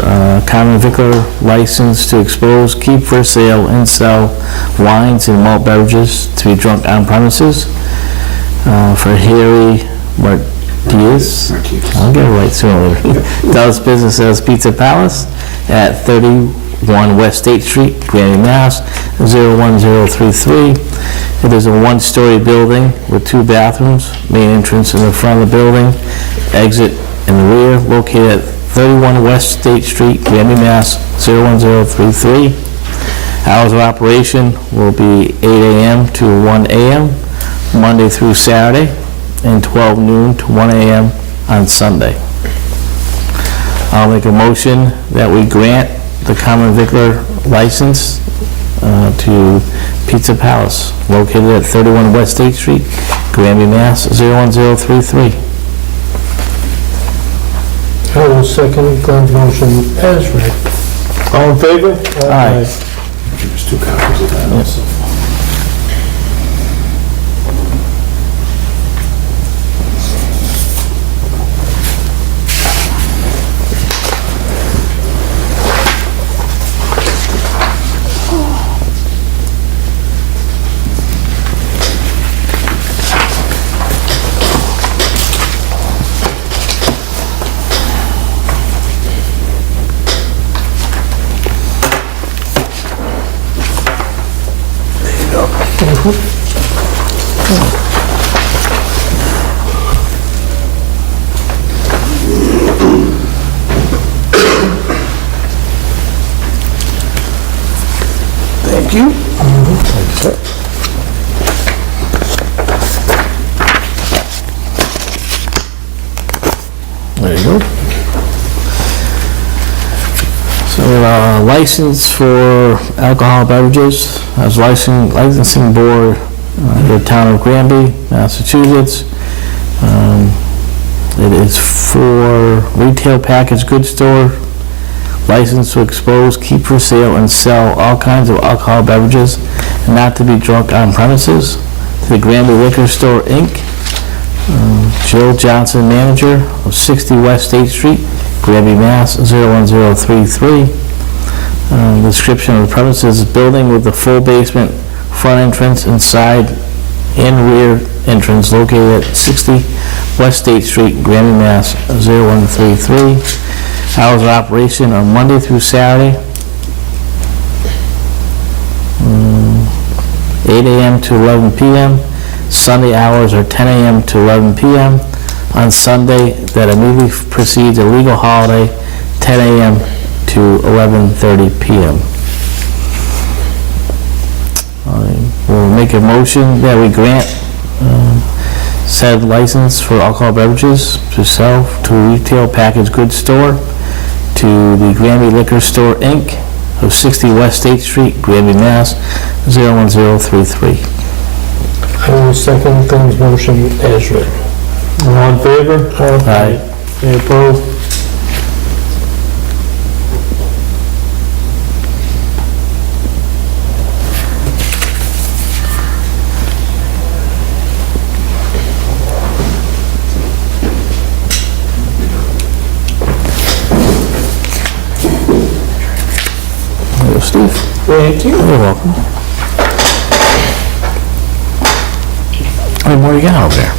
common vicular license to expose, keep for sale, and sell wines and malt beverages to be drunk on premises. For Harry Martinez, I'll get it right sooner or later, does business as Pizza Palace at 31 West State Street, Granby, Mass. 01033. It is a one-story building with 2 bathrooms, main entrance in the front of the building, exit in the rear, located at 31 West State Street, Granby, Mass. 01033. Hours of operation will be 8 a.m. to 1 a.m., Monday through Saturday, and 12 noon to 1 a.m. on Sunday. I'll make a motion that we grant the common vicular license to Pizza Palace, located at 31 West State Street, Granby, Mass. 01033. I will second Glenn's motion as read. All in favor? Aye. There's 2 copies of that also. Thank you. There you go. So, license for alcohol beverages, as licensing board, the town of Granby, Massachusetts. It is for retail packaged goods store, license to expose, keep for sale, and sell all kinds of alcohol beverages, and not to be drunk on premises, to the Granby Liquor Store, Inc. Jill Johnson, manager of 60 West State Street, Granby, Mass. 01033. Description of the premises: building with the full basement, front entrance, and side and rear entrance located at 60 West State Street, Granby, Mass. 0133. Hours of operation are Monday through Saturday, 8 a.m. to 11 p.m. Sunday hours are 10 a.m. to 11 p.m. On Sunday, that immediately precedes a legal holiday, 10 a.m. to 11:30 p.m. We'll make a motion that we grant said license for alcohol beverages to sell to a retail packaged goods store to the Granby Liquor Store, Inc. of 60 West State Street, Granby, Mass. 01033. I will second Glenn's motion as read. All in favor? Aye. Any opposed? There you go, Steve. Thank you. You're welcome. How many more you got over there?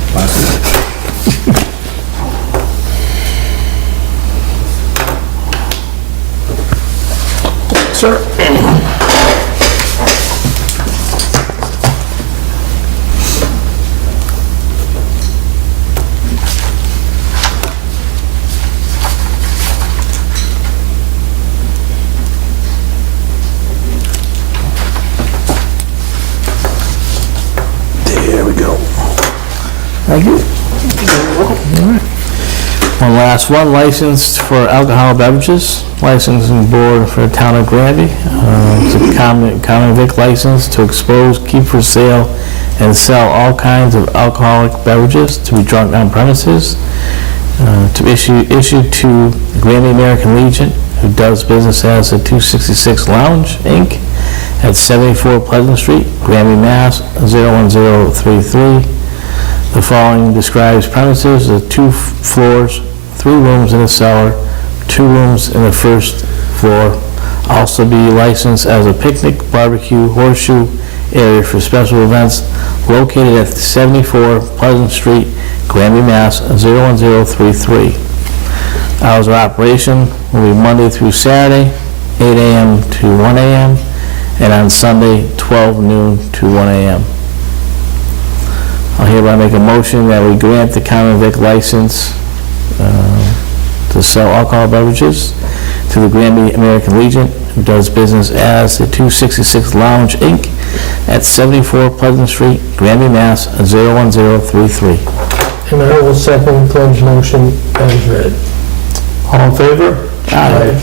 Sir? There we go. Thank you. One last one, licensed for alcohol beverages, licensing board for the town of Granby. It's a common vic license to expose, keep for sale, and sell all kinds of alcoholic beverages to be drunk on premises. To issue to the Granby American Legion, who does business as the 266 Lounge, Inc. at 74 Pleasant Street, Granby, Mass. 01033. The following describes premises: the 2 floors, 3 rooms in a cellar, 2 rooms in the first floor. Also be licensed as a picnic, barbecue, horseshoe area for special events located at 74 Pleasant Street, Granby, Mass. 01033. Hours of operation will be Monday through Saturday, 8 a.m. to 1 a.m., and on Sunday, 12 noon to 1 a.m. I'll hereby make a motion that we grant the common vic license to sell alcohol beverages to the Granby American Legion, who does business as the 266 Lounge, Inc. at 74 Pleasant Street, Granby, Mass. 01033. And I will second Glenn's motion as read. All in favor? Aye.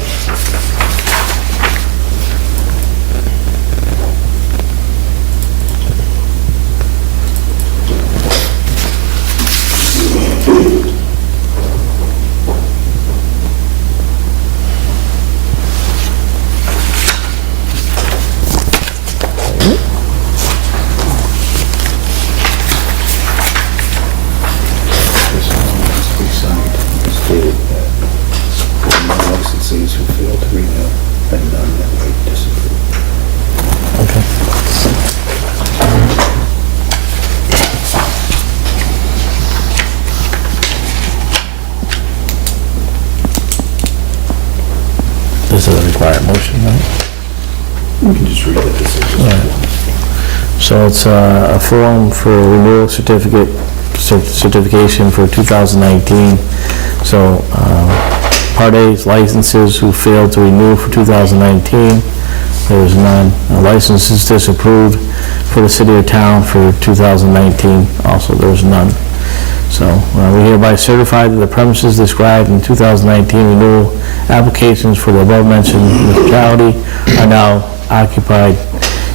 This one has to be signed, stated that licensees who fail to renew and none that may disapprove. Okay. This is a required motion, right? You can just read the decision. So it's a form for renewal certification for 2019. So Part A is licenses who failed to renew for 2019. There's none. Licenses disapproved for the city or town for 2019. Also, there's none. So we hereby certify that the premises described in 2019 renewal applications for the above-mentioned municipality are now occupied,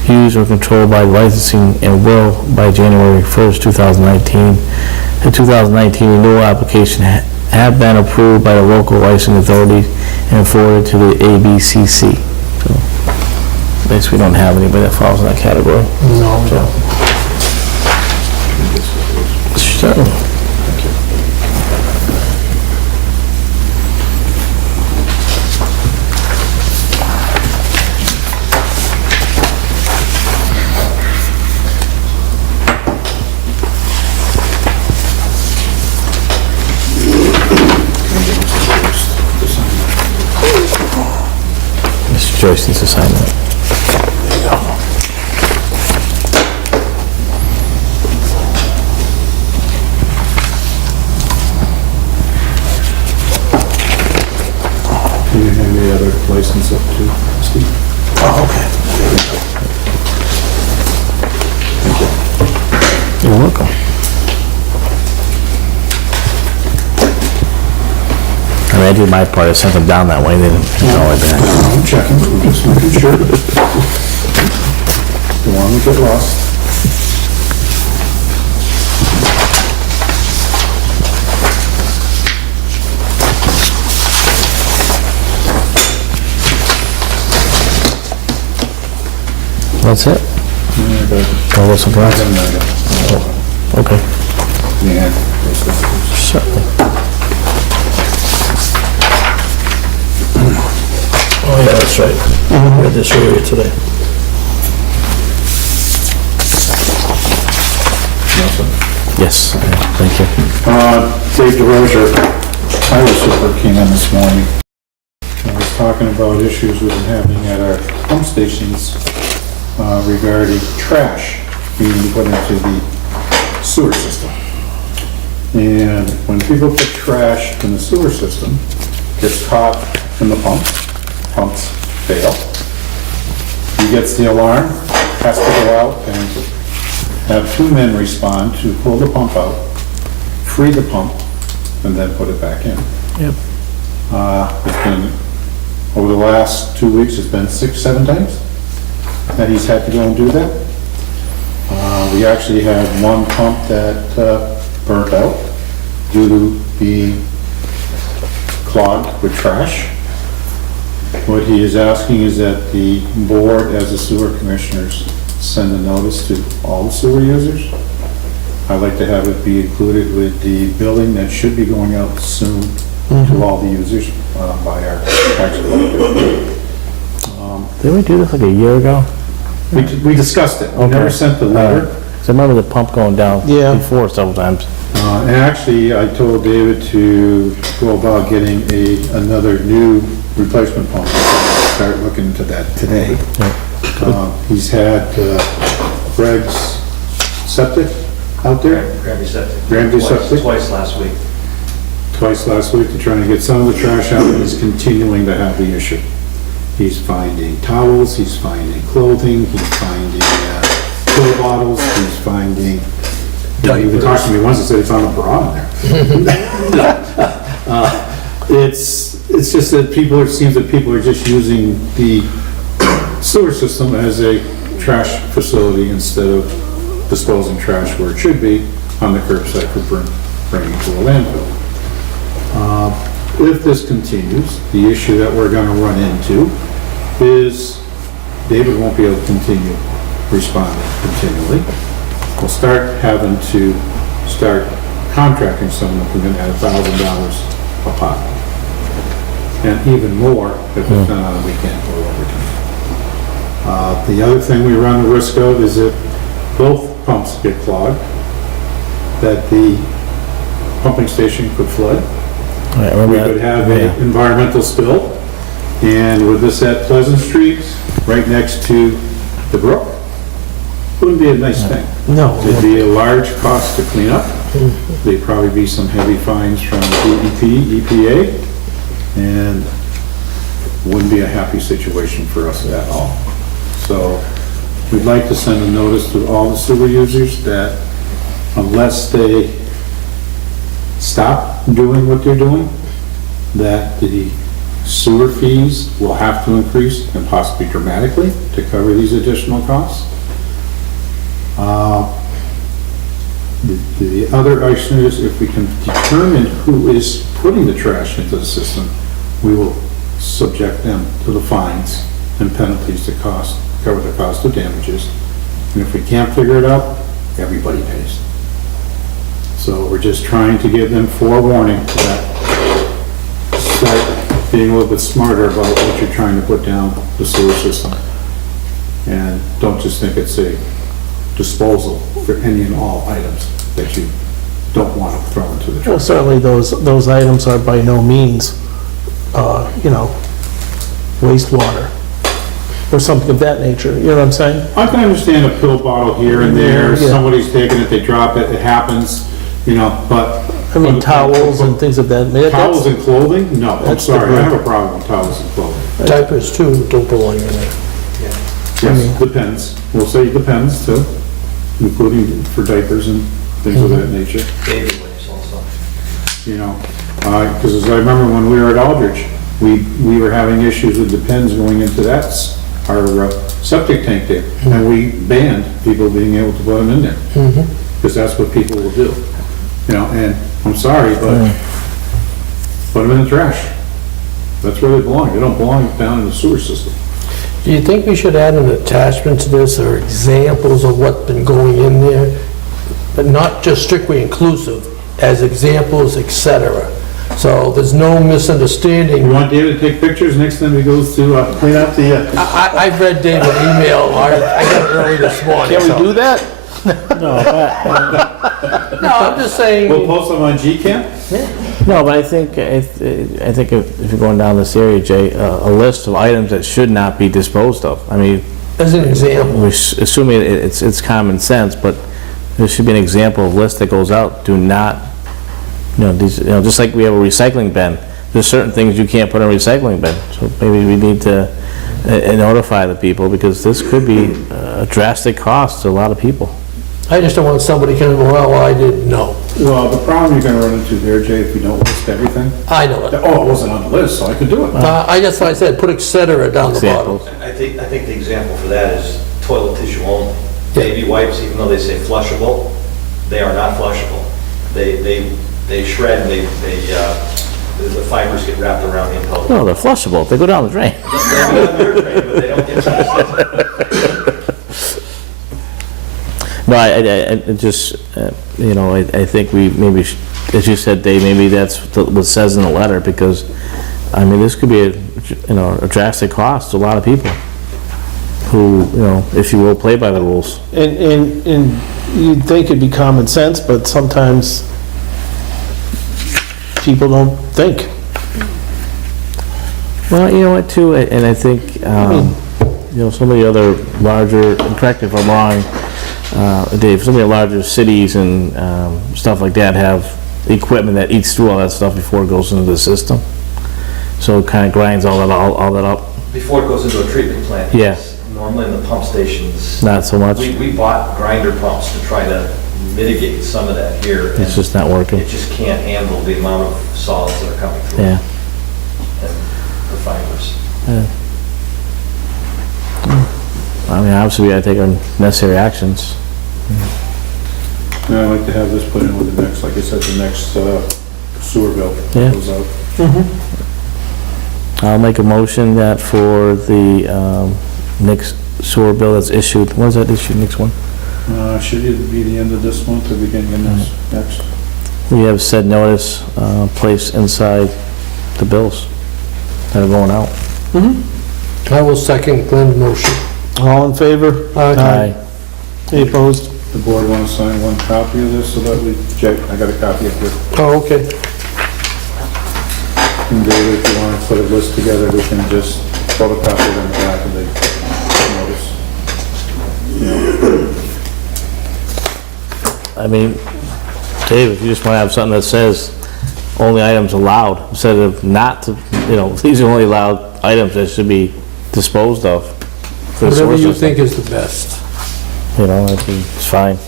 used, or controlled by licensing and will by January 1st, 2019. The 2019 renewal application have been approved by the local licensing authorities and forwarded to the ABCC. So, at least we don't have anybody that falls in that category. No. Certainly. Mr. Joyce needs to sign that. Can you hand the other license up to Steve? Oh, okay. You're welcome. I mean, I did my part, I sent them down that way, they didn't go like that. I'm checking, I'm just making sure. Don't want to get lost. That's it? Yeah, but- Oh, what's the price? Okay, Yeah. certainly. Oh, yeah, that's right. We had this earlier today. Yes, thank you. Dave DeRozier, highway super, came in this morning. I was talking about issues we've been having at our pump stations regarding trash being put into the sewer system. And when people put trash in the sewer system, it gets caught in the pumps fail. He gets the alarm, has to go out and have 2 men respond to pull the pump out, free the pump, and then put it back in. Yep. It's been, over the last 2 weeks, it's been 6, 7 times that he's had to go and do that. We actually had one pump that burnt out due to being clogged with trash. What he is asking is that the board, as the sewer commissioners, send a notice to all the sewer users. I'd like to have it be included with the billing that should be going out soon to all the users by our tax collector. Did we do this like a year ago? We discussed it. We never sent the letter. So I remember the pump going down Yeah. before several times. And actually, I told David to go about getting another new replacement pump. Start looking into that today. He's had Greg's septic out there. Granby septic. Granby septic. Twice last week. Twice last week to try to get some of the trash out, and he's continuing to have the issue. He's finding towels, he's finding clothing, he's finding pill bottles, he's finding... He even talked to me once and said he found a bra in there. It's just that it seems that people are just using the sewer system as a trash facility instead of disposing trash where it should be on the curbside for bringing to a landfill. If this continues, the issue that we're gonna run into is David won't be able to continue responding continually. We'll start having to contracting someone who can add $1,000 a pop. And even more if it's done on a weekend or overtime. The other thing we run the risk of is if both pumps get clogged, that the pumping station could flood. I remember We that. could have an environmental spill, and with this at Pleasant Street, right next to the brook, wouldn't be a nice thing. No. It'd be a large cost to clean up. There'd probably be some heavy fines from DEP, EPA, and wouldn't be a happy situation for us at all. So we'd like to send a notice to all the sewer users that unless they stop doing what they're doing, that the sewer fees will have to increase and possibly dramatically to cover these additional costs. The other issue is if we can determine who is putting the trash into the system, we will subject them to the fines and penalties to cover the cost of damages. And if we can't figure it out, everybody pays. So we're just trying to give them forewarning that start being a little bit smarter about what you're trying to put down the sewer system. And don't just think it's a disposal for any and all items that you don't want to throw into the Well, trash. certainly those items are by no means, wastewater or something of that nature, you know what I'm saying? I can understand a pill bottle here and there, Yeah. somebody's taking it, they drop it, it happens, but. I mean, towels and things of that. nature. Towels and clothing? No, I'm That's sorry, I different. have a problem with towels and clothing. Diapers too don't belong in there. Yes, depends. We'll say depends too, including for diapers and things of that nature. Baby wipes also. Because as I remember when we were at Aldrich, we were having issues with Depends going into that, our septic tank there. And we banned people being able to put them in there. Because that's what people will do. And I'm sorry, but put them in the trash. That's where they belong. They don't belong down in the sewer system. Do you think we should add an attachment to this or examples of what's been going in there? But not just strictly inclusive, as examples, et cetera. So there's no misunderstanding. You want David to take pictures next time he goes to clean up the... I've read David's email, I got it early this morning. Can we do that? No, I'm just saying. We'll post them on GCAM? No, but I think if you're going down this area, Jay, a list of items that should not be disposed of. I mean, As an example. we're assuming it's common sense, but there should be an example of list that goes out. Do not, just like we have a recycling bin, there's certain things you can't put in a recycling bin. So maybe we need to notify the people, because this could be a drastic cost to a lot of people. I just don't want somebody coming, well, I didn't know. Well, the problem you're gonna run into there, Jay, if you don't list everything, I know it. oh, it wasn't on the list, so I could do it. That's why I said, put et cetera down the bottom. Examples. I think the example for that is toilet tissue only. Yeah. Baby wipes, even though they say flushable, they are not flushable. They shred and the fibers get wrapped around the impellent. No, they're flushable. They go down the drain. But they don't get to the system. No, I just, I think we maybe, as you said, Dave, maybe that's what it says in the letter, because, I mean, this could be a drastic cost to a lot of people who, if you will, play by the rules. And you'd think it'd be common sense, but sometimes people don't think. Well, you know what, too, and I think, some of the other larger, and correct me if I'm wrong, Dave, some of the larger cities and stuff like that have equipment that eats through all that stuff before it goes into the system. So it kind of grinds all that up. Before it goes into a treatment plant. Yeah. yes. Normally in the pump stations. Not so much. We bought grinder pumps to try to mitigate some of that here. It's and just not working. It just can't handle the amount of solids that are coming through. Yeah. And the fibers. I mean, obviously, we gotta take our necessary actions. And I'd like to have this put in with the next, like I said, the next sewer bill Yeah. goes out. I'll make a motion that for the next sewer bill that's issued, when's that issued, next one? Should either be the end of this month or beginning of next. We have said notice placed inside the bills that are going out. I will second Glenn's motion. All in favor? Aye. Any opposed? The board want to sign one copy of this so that Jay, I got a copy up here. Oh, okay. And David, if you want to put a list together, we can just photocopy it on the back of the notice. I mean, Dave, if you just want to have something that says only items allowed, instead of not to, these are only allowed items that should be disposed of. for the Whatever sewer you system. think is the best. It's fine.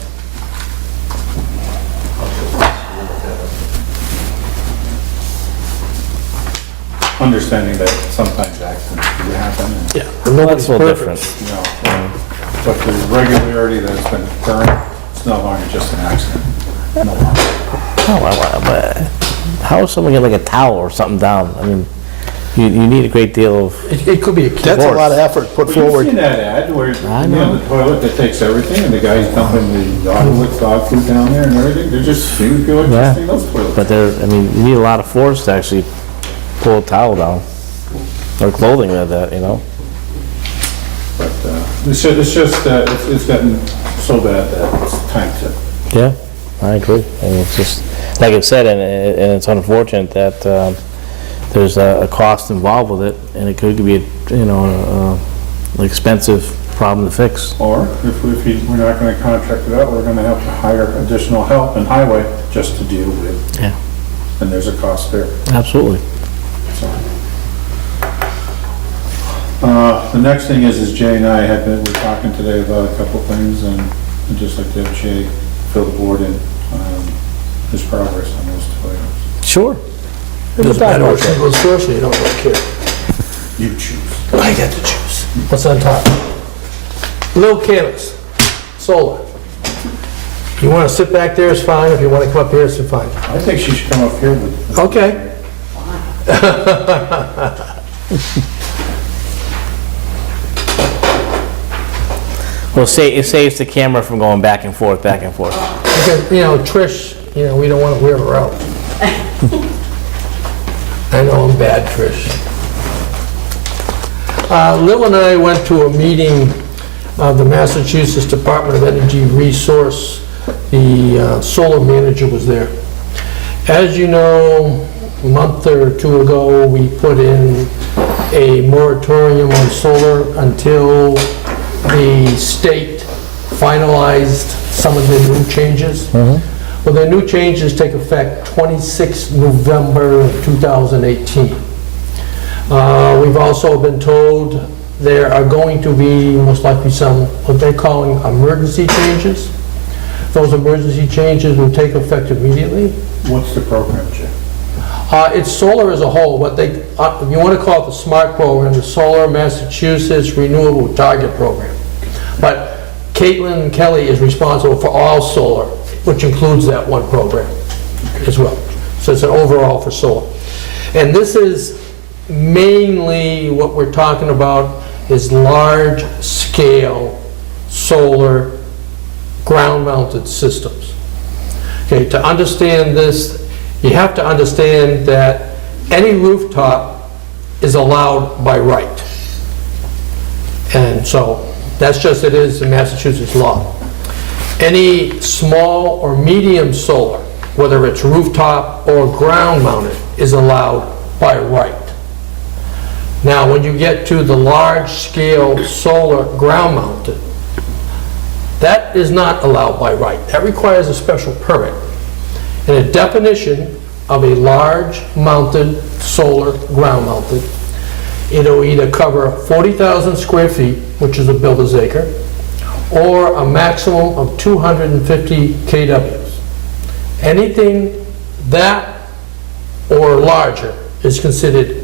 Understanding that sometimes accidents do happen, and, Yeah. Well, that's a little different. but the regularity that's been occurring, it's no longer just an accident. No longer. But how is someone get like a towel or something down? I mean, you need a great deal of, It could be a kid. That's a lot of effort put You've forward. seen that ad where, I know. the toilet that takes everything, and the guy's dumping the dog food down there and everything, they're just, you feel like Yeah. just those toilets. but you need a lot of force to actually pull a towel down. Or clothing like that, But, it's just that it's gotten so bad that it's time to. Yeah, I agree. And it's just, like I said, and it's unfortunate that there's a cost involved with it, and it could be, an expensive problem to fix. Or if we're not gonna contract it out, we're gonna have to hire additional help in highway just to deal with it. Yeah. And there's a cost there, Absolutely. so. The next thing is Jay and I we're talking today about a couple things, and I'd just like to have Jay fill the board in, his progress on those two items. Sure. Doesn't matter which one goes first, or you don't really care. You choose. I get to choose. What's on top? Little canvas, solar. You want to sit back there, it's fine. If you want to come up here, it's fine. I think she should come up here with. Okay. Well, it saves the camera from going back and forth, back and forth. Because, Trish, we don't want to wear her out. I know I'm bad, Trish. Lil and I went to a meeting of the Massachusetts Department of Energy Resource. The solar manager was there. As you know, a month or two ago, we put in a moratorium on solar until the state finalized some of the new changes. Well, the new changes take effect 26 November 2018. We've also been told there are going to be most likely some, what they're calling emergency changes. Those emergency changes will take effect immediately. What's the program, Jay? It's solar as a whole, what they, if you want to call it the SMART program, the Solar Massachusetts Renewable Target Program. But Caitlin Kelly is responsible for all solar, which includes that one program as well. So it's an overall for solar. And this is mainly what we're talking about is large-scale solar ground-mounted systems. Okay, to understand this, you have to understand that any rooftop is allowed by right. And so that's just, it is in Massachusetts law. Any small or medium solar, whether it's rooftop or ground mounted, is allowed by right. Now, when you get to the large scale solar ground mounted, that is not allowed by right. That requires a special permit. And a definition of a large mounted solar ground mounted, it'll either cover 40,000 square feet, which is a builder's acre, or a maximum of 250 kWs. Anything that or larger is considered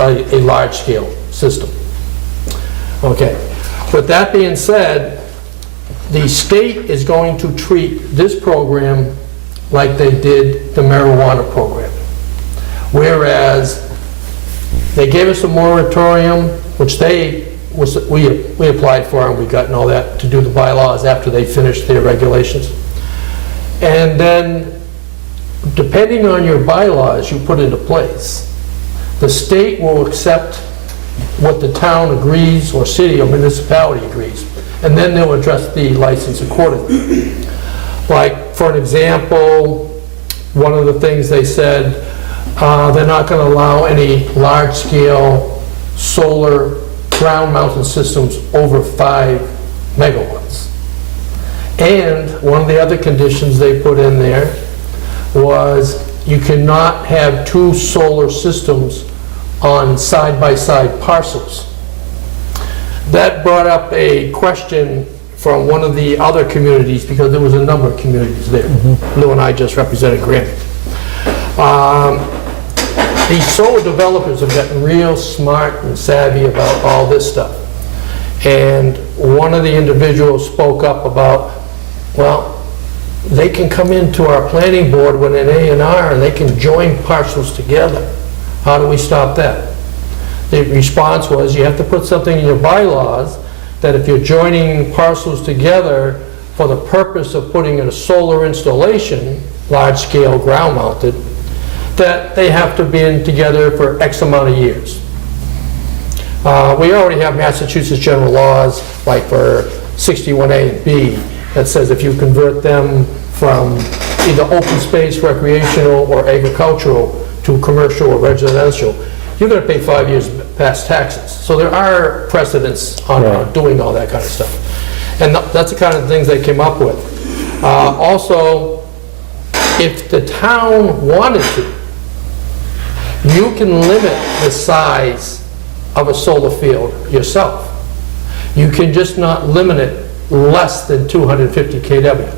a large-scale system. Okay. With that being said, the state is going to treat this program like they did the marijuana program. Whereas they gave us a moratorium, which we applied for and we got and all that to do the bylaws after they finished their regulations. And then, depending on your bylaws you put into place, the state will accept what the town agrees, or city or municipality agrees, and then they'll address the license accordingly. Like, for an example, one of the things they said, they're not going to allow any large-scale solar ground-mounted systems over 5 megawatts. And one of the other conditions they put in there was you cannot have two solar systems on side-by-side parcels. That brought up a question from one of the other communities, because there was a number of communities there. Lou and I just represented Granby. These solar developers have gotten real smart and savvy about all this stuff. And one of the individuals spoke up about, well, they can come into our planning board with an A&R and they can join parcels together. How do we stop that? The response was, you have to put something in your bylaws that if you're joining parcels together for the purpose of putting in a solar installation, large-scale ground-mounted, that they have to be in together for X amount of years. We already have Massachusetts general laws, like for 61A and B, that says if you convert them from either open space, recreational, or agricultural to commercial or residential, you're going to pay 5 years past taxes. So there are precedents on doing all that kind of stuff. And that's the kind of things they came up with. Also, if the town wanted to, you can limit the size of a solar field yourself. You can just not limit it less than 250 kW.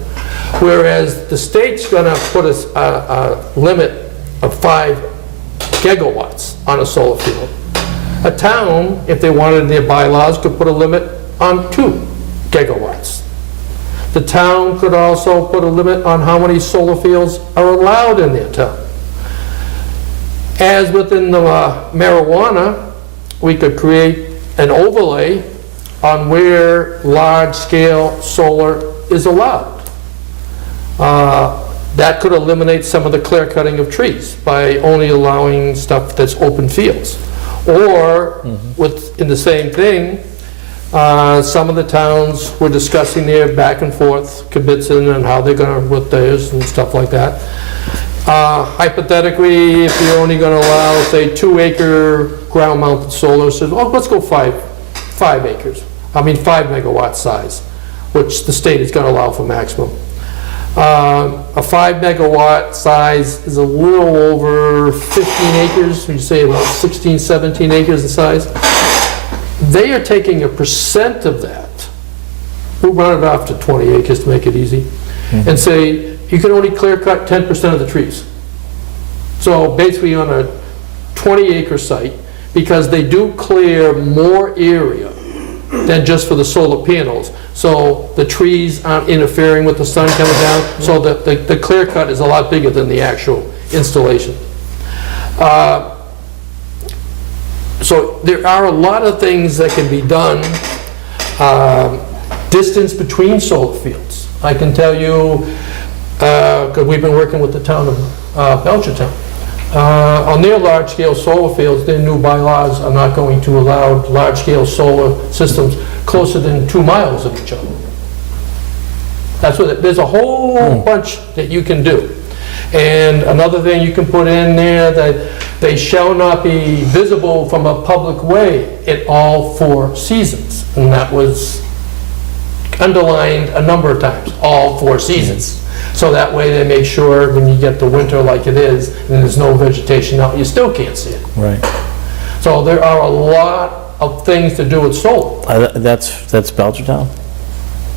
Whereas the state's gonna put a limit of 5 gigawatts on a solar field. A town, if they wanted in their bylaws, could put a limit on 2 gigawatts. The town could also put a limit on how many solar fields are allowed in their town. As within the marijuana, we could create an overlay on where large-scale solar is allowed. That could eliminate some of the clear cutting of trees by only allowing stuff that's open fields. Or, in the same thing, some of the towns were discussing their back and forth, kibitzing and how they're gonna, with theirs and stuff like that. Hypothetically, if you're only gonna allow, say, 2-acre ground-mounted solar, so, oh, let's go 5 acres. 5 megawatt size, which the state is gonna allow for maximum. A 5 megawatt size is a little over 15 acres, we say about 16, 17 acres in size. They are taking a percent of that, we'll run it off to 20 acres to make it easy, and say, you can only clear cut 10% of the trees. So basically on a 20-acre site, because they do clear more area than just for the solar panels. So the trees aren't interfering with the sun coming down, so the clear cut is a lot bigger than the actual installation. So there are a lot of things that can be done. Distance between solar fields. I can tell you, because we've been working with the town of Belchertown. On their large-scale solar fields, their new bylaws are not going to allow large-scale solar systems closer than 2 miles of each other. That's what, there's a whole bunch that you can do. And another thing you can put in there, that they shall not be visible from a public way in all 4 seasons. And that was underlined a number of times, all 4 seasons. So that way they make sure when you get the winter like it is, and there's no vegetation out, you still can't see it. Right. So there are a lot of things to do with solar. That's Belchertown?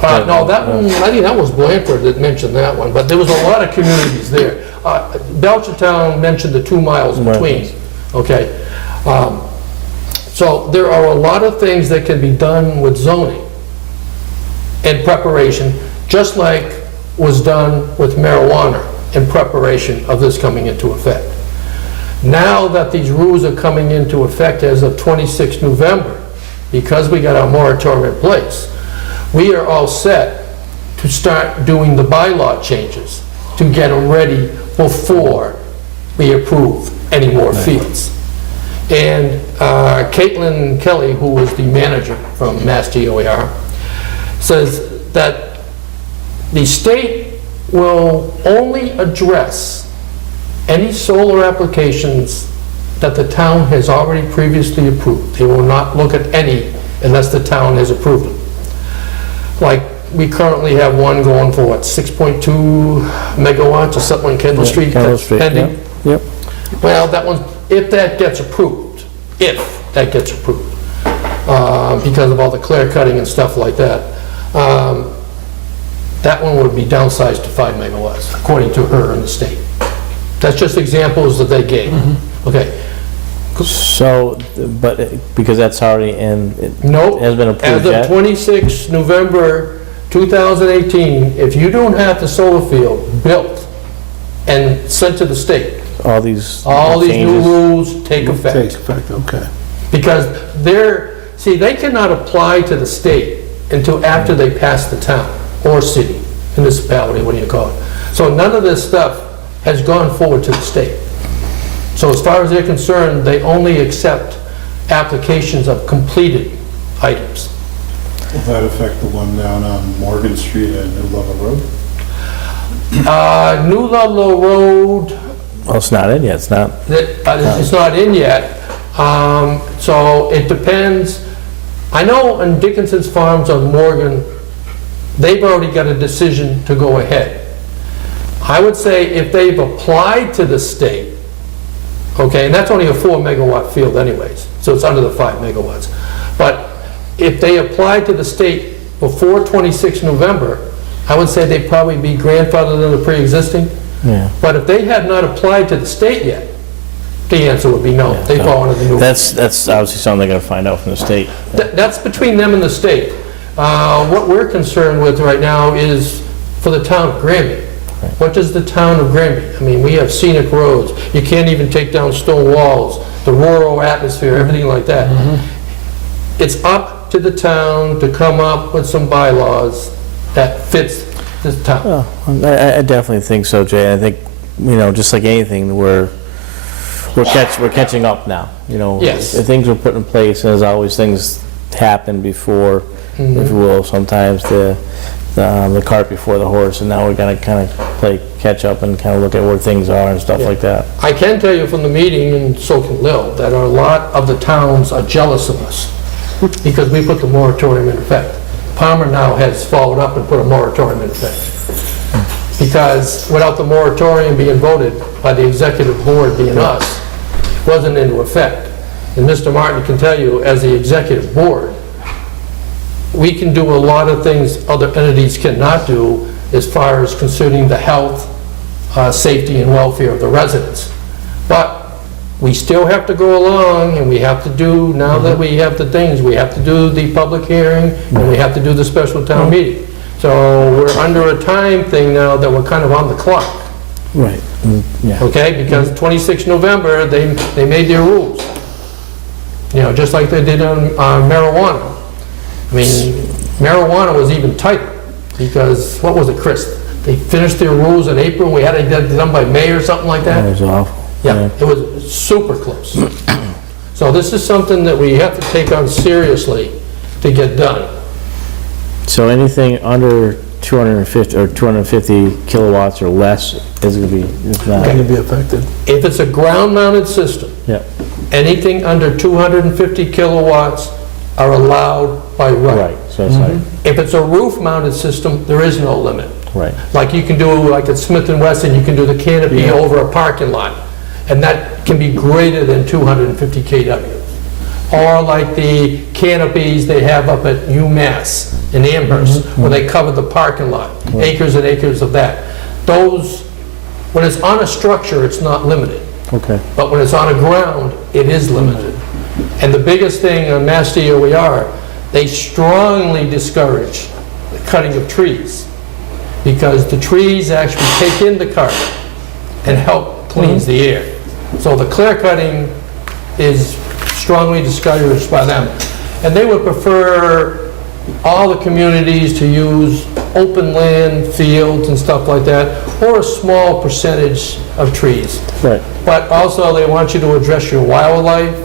No, that one, I think that was Blanford that mentioned that one, but there was a lot of communities there. Belchertown mentioned the 2 miles in between, okay? So there are a lot of things that can be done with zoning and preparation, just like was done with marijuana in preparation of this coming into effect. Now that these rules are coming into effect as of 26 November, because we got our moratorium in place, we are all set to start doing the bylaw changes to get them ready before we approve any more fields. And Caitlin Kelly, who was the manager from Mass DOR, says that the state will only address any solar applications that the town has already previously approved. They will not look at any unless the town has approved them. Like we currently have one going for what, 6.2 megawatts or something on Kendall Street? Kendall that's Street, pending? Yep. Well, that one, if that gets approved, because of all the clear cutting and stuff like that, that one would be downsized to 5 megawatts, according to her and the state. That's just examples that they gave. Okay. So, but, because that's already in, it Nope. hasn't been approved As yet? of 26 November 2018, if you don't have the solar field built and sent to the state, All these all these new changes? rules take effect. Take effect, okay. Because they cannot apply to the state until after they pass the town, or city, municipality, what do you call it? So none of this stuff has gone forward to the state. So as far as they're concerned, they only accept applications of completed items. Will that affect the one down on Morgan Street and New Lover Road? New Ludlow Road, Well, it's not in yet, it's not, it's not in yet, so it depends. I know on Dickinson's Farms on Morgan, they've already got a decision to go ahead. I would say if they've applied to the state, okay, and that's only a 4 megawatt field anyways, so it's under the 5 megawatts. But if they applied to the state before 26 November, I would say they'd probably be grandfathered in the pre-existing. yeah. But if they had not applied to the state yet, the answer would be no. They fall under the new. That's obviously something they're gonna find out from the state. That's between them and the state. What we're concerned with right now is for the town of Granby. What does the town of Granby? I mean, we have scenic roads. You can't even take down stone walls, the rural atmosphere, everything like that. It's up to the town to come up with some bylaws that fits this town. Well, I definitely think so, Jay. I think, just like anything, we're catching up now, Yes. The things were put in place, and as always, things happen before, if you will, sometimes the cart before the horse, and now we're gonna kind of play catch up and kind of look at where things are and stuff like that. I can tell you from the meeting, and so can Lil, that a lot of the towns are jealous of us because we put the moratorium in effect. Palmer now has followed up and put a moratorium in effect. Because without the moratorium being voted by the executive board, being us, it wasn't into effect. And Mr. Martin can tell you, as the executive board, we can do a lot of things other entities cannot do as far as concerning the health, safety, and welfare of the residents. But we still have to go along, and we have to do, now that we have the things, we have to do the public hearing, and we have to do the special town meeting. So we're under a time thing now that we're kind of on the clock, Right. Yeah. okay? Because 26 November, they made their rules. Just like they did on marijuana. I mean, marijuana was even tighter, because, what was it, Chris? They finished their rules in April, we had it done by May or something like That that? was awful. Yeah, it was super close. So this is something that we have to take on seriously to get done. So anything under 250 or 250 kilowatts or less is gonna be, is not, Going to be affected. If it's a ground-mounted system, yeah. anything under 250 kilowatts are allowed by right. Right, so it's like, If it's a roof-mounted system, there is no limit. right. Like you can do, like at Smith & Wesson, you can do the canopy over a parking lot, and that can be greater than 250 kW. Or like the canopies they have up at UMass in Amherst, where they cover the parking lot, acres and acres of that. Those, when it's on a structure, it's not limited. Okay. But when it's on a ground, it is limited. And the biggest thing on Mass DOER, they strongly discourage the cutting of trees, because the trees actually take in the carbon and help cleanse the air. So the clear cutting is strongly discouraged by them. And they would prefer all the communities to use open land, fields and stuff like that, or a small percentage of trees. Right. But also, they want you to address your wildlife,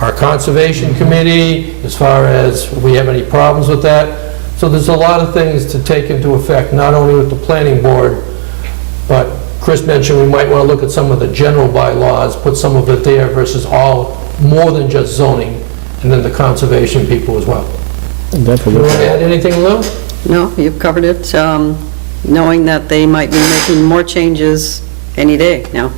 our conservation committee, as far as if we have any problems with that. So there's a lot of things to take into effect, not only with the planning board, but Chris mentioned we might want to look at some of the general bylaws, put some of it there versus all, more than just zoning, and then the conservation people as well. You Definitely. want to add anything, Lou? No, you've covered it, knowing that they might be making more changes any day now.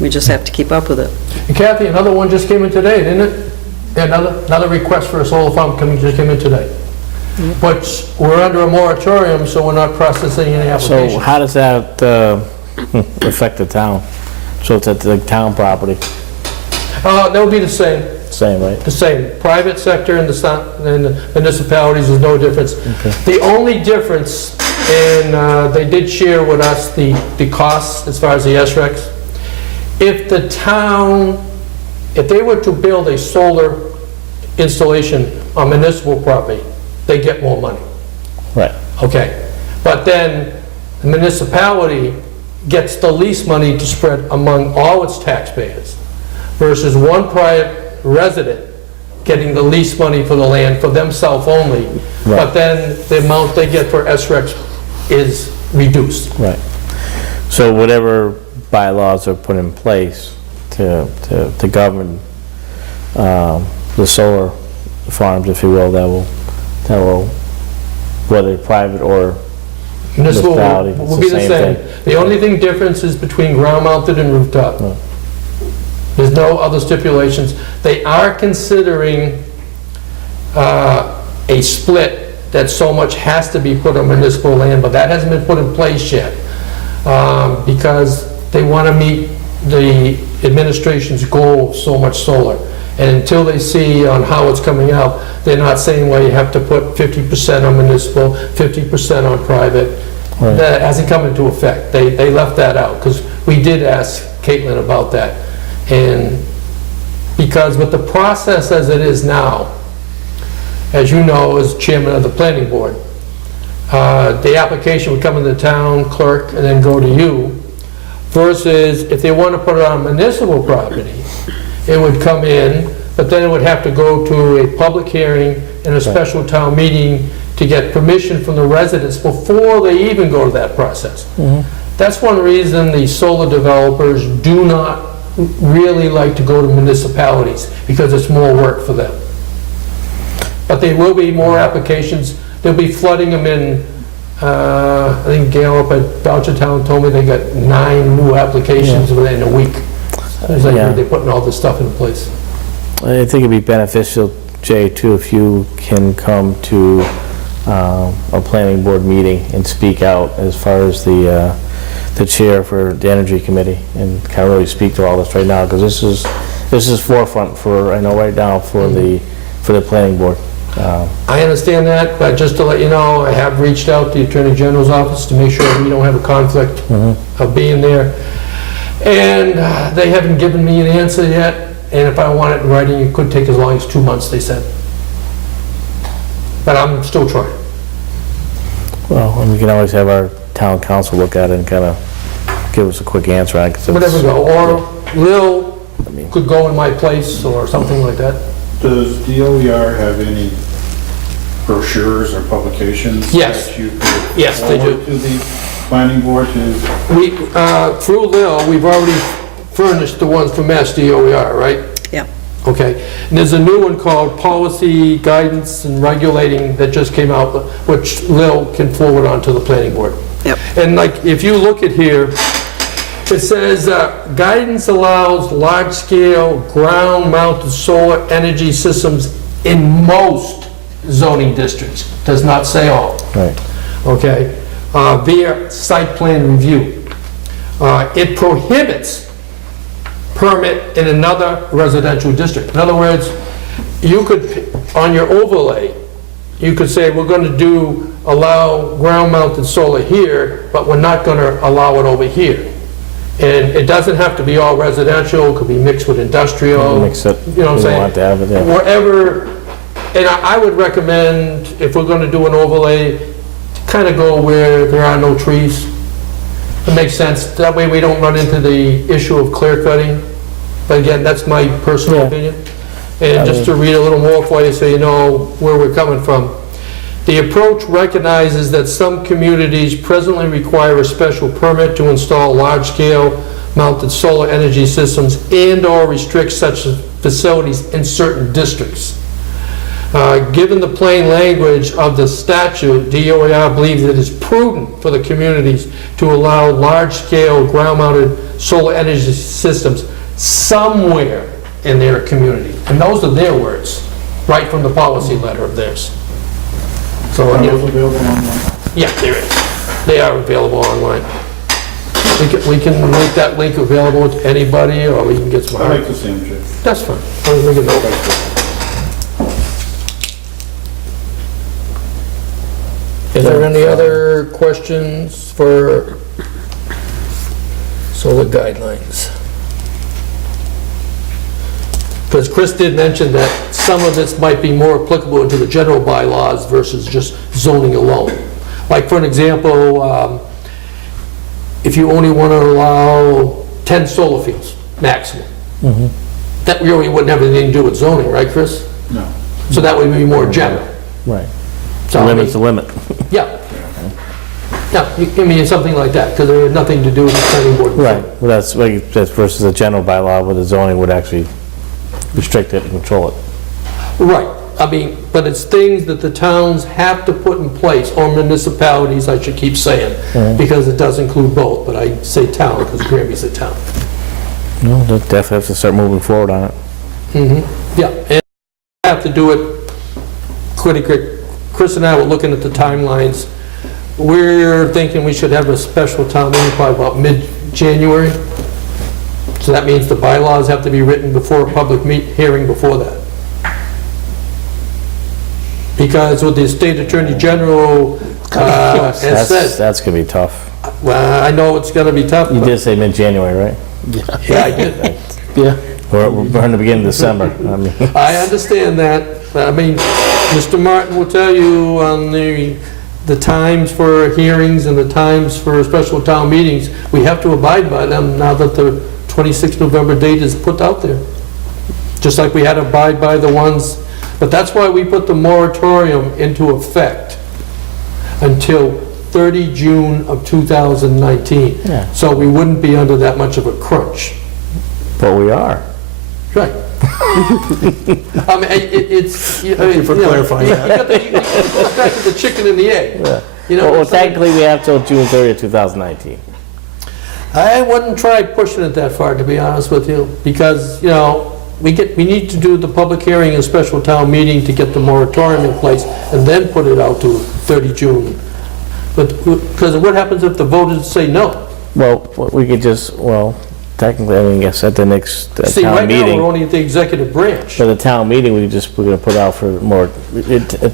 We just have to keep up with it. And Kathy, another one just came in today, didn't it? Another request for a solar farm just came in today. But we're under a moratorium, so we're not processing any So applications. how does that affect the town? So it's at the town property, That would be the same. same, right? The same. Private sector and the municipalities, there's no difference. The only difference, and they did share with us the costs as far as the SRECs. If the town, if they were to build a solar installation on municipal property, they get more money. Right. Okay. But then the municipality gets the least money to spread among all its taxpayers versus one private resident getting the least money for the land for themselves only. But then the amount they get for SRECs is reduced. Right. So whatever bylaws are put in place to govern the solar farms, if you will, that will, whether private or Municipal municipality, will be the same. The only thing difference is between ground mounted and rooftop. There's no other stipulations. They are considering a split that so much has to be put on municipal land, but that hasn't been put in place yet because they want to meet the administration's goal of so much solar. And until they see on how it's coming out, they're not saying, well, you have to put 50% on municipal, 50% on private. Right. That hasn't come into effect. They left that out because we did ask Caitlin about that. And because with the process as it is now, as you know, as chairman of the planning board, the application would come in the town clerk and then go to you, versus if they want to put it on municipal property, it would come in, but then it would have to go to a public hearing and a special town meeting to get permission from the residents before they even go to that process. That's one reason the solar developers do not really like to go to municipalities, because it's more work for them. But there will be more applications. They'll be flooding them in. I think Gail up at Belchertown told me they got 9 new applications within a week. It's like they're putting all this stuff in place. I think it'd be beneficial, Jay, too, if you can come to a planning board meeting and speak out as far as the chair for the Energy Committee, and kind of really speak to all this right now, because this is forefront for, I know right now, for the planning board. I understand that, but just to let you know, I have reached out to the Attorney General's office to make sure we don't have a conflict of being there. And they haven't given me an answer yet, and if I want it in writing, it could take as long as 2 months, they said. But I'm still trying. Well, and we can always have our town council look at it and kind of give us a quick answer on it. 'Cause it's- Whatever go, or Lil could go in my place or something like that. Does DOER have any brochures or publications? Yes. That you could Yes, they do. forward to the planning board to? We, through Lil, we've already furnished the ones for Mass DOER, right? Yeah. Okay. And there's a new one called Policy Guidance and Regulating that just came out, which Lil can forward on to the planning board. Yep. And like, if you look at here, it says, guidance allows large-scale ground-mounted solar energy systems in most zoning districts. Does not say all. Right. Okay? Via site plan review. It prohibits permit in another residential district. In other words, you could, on your overlay, you could say, we're going to allow ground-mounted solar here, but we're not going to allow it over here. And it doesn't have to be all residential, it could be mixed with industrial. Mix it. You know what I'm We saying? want to have it, yeah. Wherever, and I would recommend, if we're going to do an overlay, kind of go where there are no trees. It makes sense. That way we don't run into the issue of clear cutting. But again, that's my personal Yeah. opinion. And just to read a little more for you so you know where we're coming from. The approach recognizes that some communities presently require a special permit to install large-scale mounted solar energy systems and/or restrict such facilities in certain districts. Given the plain language of the statute, DOR believes it is prudent for the communities to allow large-scale ground-mounted solar energy systems somewhere in their community. And those are their words, right from the policy letter of theirs. So, Are those available online? yeah, there is. They are available online. We can make that link available to anybody, or we can get some. I like the same trick. That's fine. I'll make a note. Is there any other questions for solar guidelines? Because Chris did mention that some of this might be more applicable to the general bylaws versus just zoning alone. Like, for an example, if you only want to allow 10 solar fields, maximum, that really wouldn't have anything to do with zoning, right, Chris? No. So that would be more general. Right. So, The I mean, limit's the limit. yeah. Yeah, I mean, something like that, because it had nothing to do with the planning board. Right, well, that's versus a general bylaw where the zoning would actually restrict it and control it. Right, I mean, but it's things that the towns have to put in place, or municipalities, I should keep saying, because it does include both, but I say town because Granby's a town. No, they'll definitely have to start moving forward on it. Yeah, and have to do it pretty quick. Chris and I were looking at the timelines. We're thinking we should have a special town meeting probably about mid-January. So that means the bylaws have to be written before a public hearing before that. Because with the state attorney general, has said, That's gonna be tough. well, I know it's gonna be tough, You but, did say mid-January, right? yeah, I did. Yeah. We're in the beginning of December. I mean, I understand that, but I mean, Mr. Martin will tell you on the times for hearings and the times for special town meetings, we have to abide by them now that the 26th November date is put out there. Just like we had to abide by the ones, but that's why we put the moratorium into effect until 30 June of 2019. Yeah. So we wouldn't be under that much of a crunch. but we are. Right. I mean, it's... Thank you for clarifying that. You got back to the chicken and the egg. You know, Well, it's like- technically, we have till June 30th, 2019. I wouldn't try pushing it that far, to be honest with you, because, you know, we need to do the public hearing and special town meeting to get the moratorium in place, and then put it out to 30 June. But, because what happens if the voters say no? Well, we could just, well, technically, I mean, I guess at the next See, town right now, meeting, we're only at the executive branch. for the town meeting, we're gonna put out for more,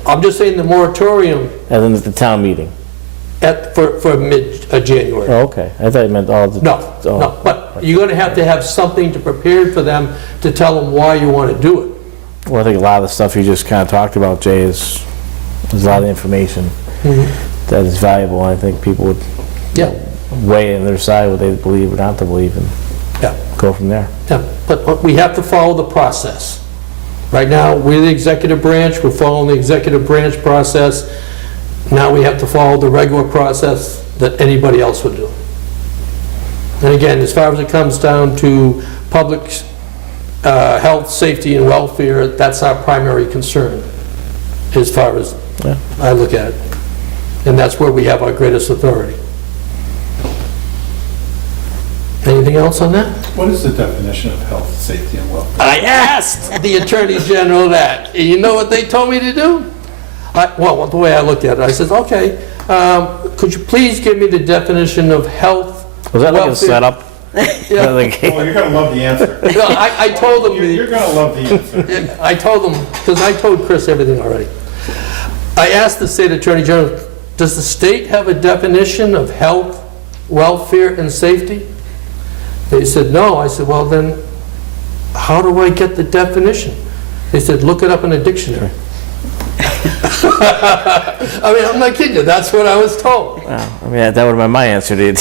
I'm just saying the moratorium and then at the town meeting. for mid-January. Oh, okay. I thought you meant all the... No, oh. no, but you're going to have something to prepare for them to tell them why you want to do it. Well, I think a lot of the stuff you just kind of talked about, Jay, there's a lot of information that is valuable, and I think people would Yeah, weigh in their side what they believe or not to believe, and yeah, go from there. yeah. But we have to follow the process. Right now, we're the executive branch, we're following the executive branch process. Now we have to follow the regular process that anybody else would do. And again, as far as it comes down to public health, safety, and welfare, that's our primary concern, as far as I look at it. And that's where we have our greatest authority. Anything else on that? What is the definition of health, safety, and welfare? I asked the Attorney General that. And you know what they told me to do? Well, the way I looked at it, I said, okay, could you please give me the definition of health? Was that like a welfare?" setup? Yeah. Like- Well, you're gonna love the answer. No, I told them, You're gonna love the answer. I told them, because I told Chris everything already. I asked the state Attorney General, does the state have a definition of health, welfare, and safety? They said, no. I said, well, then, how do I get the definition? They said, look it up in a dictionary. I mean, I'm not kidding you, that's what I was told. Well, I mean, that would have been my answer to it.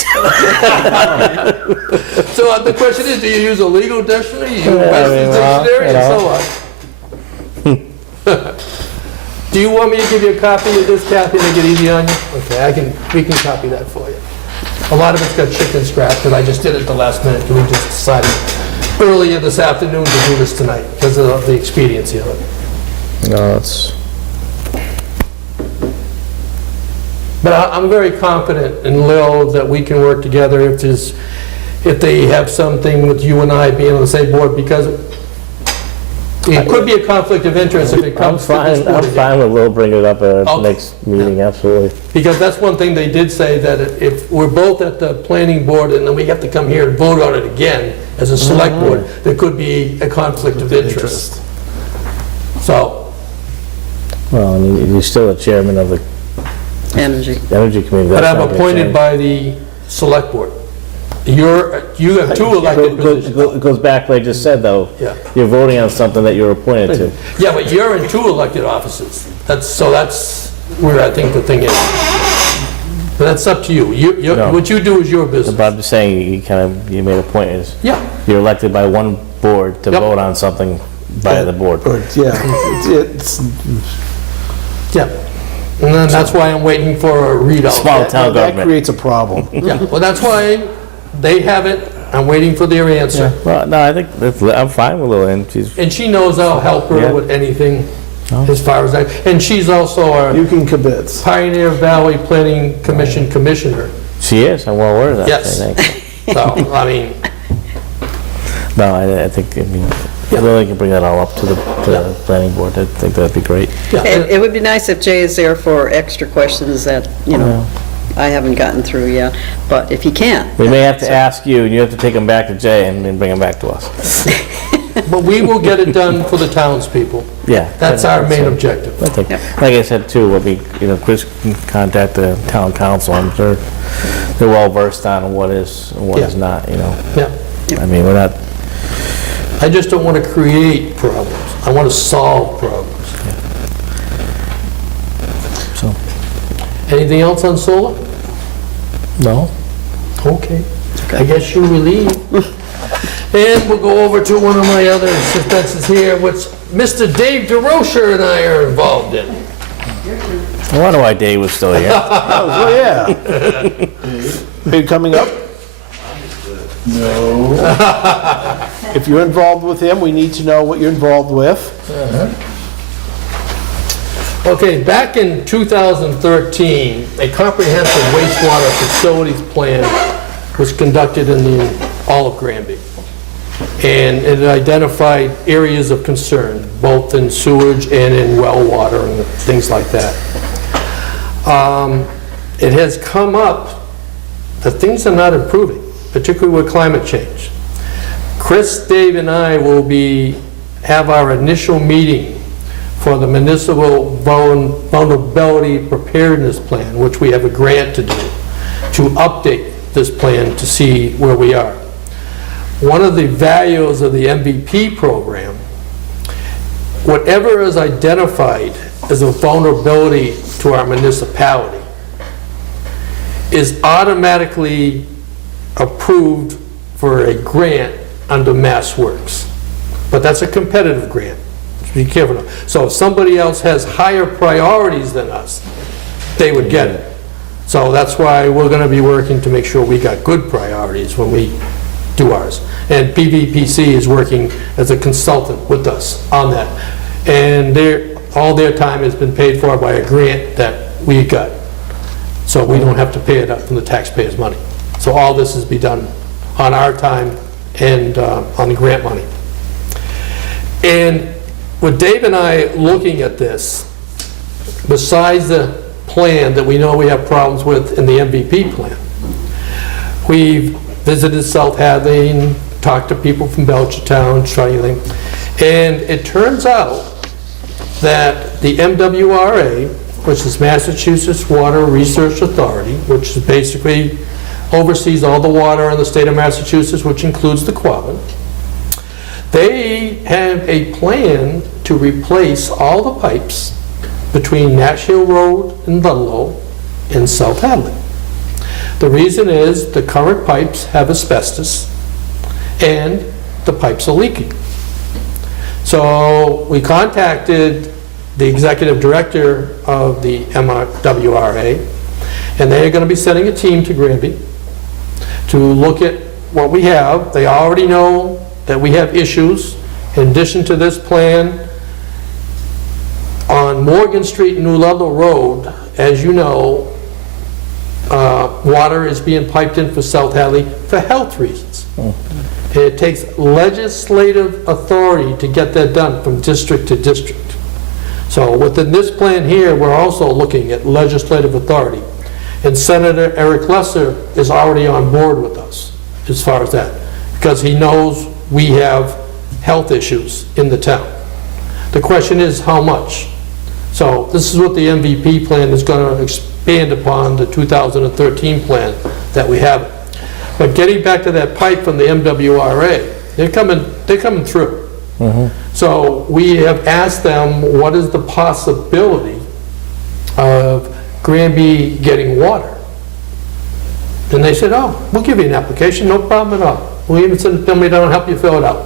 So the question is, do you use a legal dictionary, you use Yeah, I Webster's mean, well, dictionary, and so on? Do you want me to give you a copy of this, Kathy, to make it easy on you? Okay, we can copy that for you. A lot of it's got chicken scratch, because I just did it the last minute, we just decided earlier this afternoon to do this tonight, because of the expediency of it. No, it's, But I'm very confident in Lil that we can work together if they have something with you and I being on the same board, because it could be a conflict of interest if it I'm comes to this fine, board I'm again. fine with Lil bringing it up at the Okay. next meeting, absolutely. Because that's one thing they did say, that if we're both at the planning board and then we have to come here and vote on it again as a select board, there could be a conflict of interest. So, Well, I mean, you're still a chairman of the Energy. Energy Committee. but that's I'm not gonna appointed change. by the select board. You have two elected positions. It goes back, like I just said, though. Yeah. You're voting on something that you're appointed to. Yeah, but you're in two elected offices. That's where I think the thing is. But that's up to you. No. What you do is your business. But I'm just saying, you made a point, is Yeah, you're elected by one board to Yep. vote on something by the board. Yeah, it's, yeah. And then that's why I'm waiting for a readout. Small town that government. creates a problem. Yeah, well, that's why they have it. I'm waiting for their answer. Well, no, I think, I'm fine with Lil, and she's, And she knows I'll help her Yeah. with anything as far as that. And she's also our You can kibitz. Pioneer Valley Planning Commission commissioner. she is, I'm well aware of that. Yes. I think. So, I mean, No, I think, I mean, Lily can bring that all up to the planning board, I think that'd be great. yeah. It would be nice if Jay is there for extra questions that, I haven't gotten through yet, but if he can't. We may have to ask you, and you have to take them back to Jay and then bring them back to us. But we will get it done for the townspeople. Yeah. That's our main objective. I think, like I said too, we'll be, Chris can contact the town council, I'm sure they're well versed on what is and what is Yeah. not, Yeah. I mean, we're not, I just don't want to create problems. I want to solve problems. so, Anything else on solar? no? Okay. I guess you relieve. And we'll go over to one of my other suspenses here, which Mr. Dave DeRocher and I are involved in. I wonder why Dave was still here. Oh, yeah. Are you coming up? No. If you're involved with him, we need to know what you're involved with. Okay, back in 2013, a comprehensive wastewater facilities plan was conducted in all of Granby. And it identified areas of concern, both in sewage and in well water and things like that. It has come up that things are not improving, particularly with climate change. Chris, Dave, and I will have our initial meeting for the Municipal Vulnerability Preparedness Plan, which we have a grant to do, to update this plan to see where we are. One of the values of the MVP program, whatever is identified as a vulnerability to our municipality is automatically approved for a grant under Mass Works. But that's a competitive grant. Be careful. So if somebody else has higher priorities than us, they would get it. So that's why we're going to be working to make sure we got good priorities when we do ours. And PVPC is working as a consultant with us on that. And all their time has been paid for by a grant that we got. So we don't have to pay it up from the taxpayers' money. So all this is be done on our time and on the grant money. And with Dave and I looking at this, besides the plan that we know we have problems with in the MVP plan, we've visited South Hadley and talked to people from Belchertown, Trailing, and it turns out that the MWRA, which is Massachusetts Water Research Authority, which is basically oversees all the water in the state of Massachusetts, which includes the Quabbin, they have a plan to replace all the pipes between Nash Hill Road and Ludlow in South Hadley. The reason is the current pipes have asbestos and the pipes are leaking. So we contacted the executive director of the MWRA, and they're going to be sending a team to Granby to look at what we have. They already know that we have issues. In addition to this plan, on Morgan Street and New Ludlow Road, as you know, water is being piped in for South Hadley for health reasons. It takes legislative authority to get that done from district to district. So within this plan here, we're also looking at legislative authority. And Senator Eric Lesser is already on board with us as far as that, because he knows we have health issues in the town. The question is how much? So this is what the MVP plan is going to expand upon the 2013 plan that we have. But getting back to that pipe from the MWRA, they're coming through. So we have asked them, what is the possibility of Granby getting water? And they said, oh, we'll give you an application, no problem at all. We even send somebody down and help you fill it out.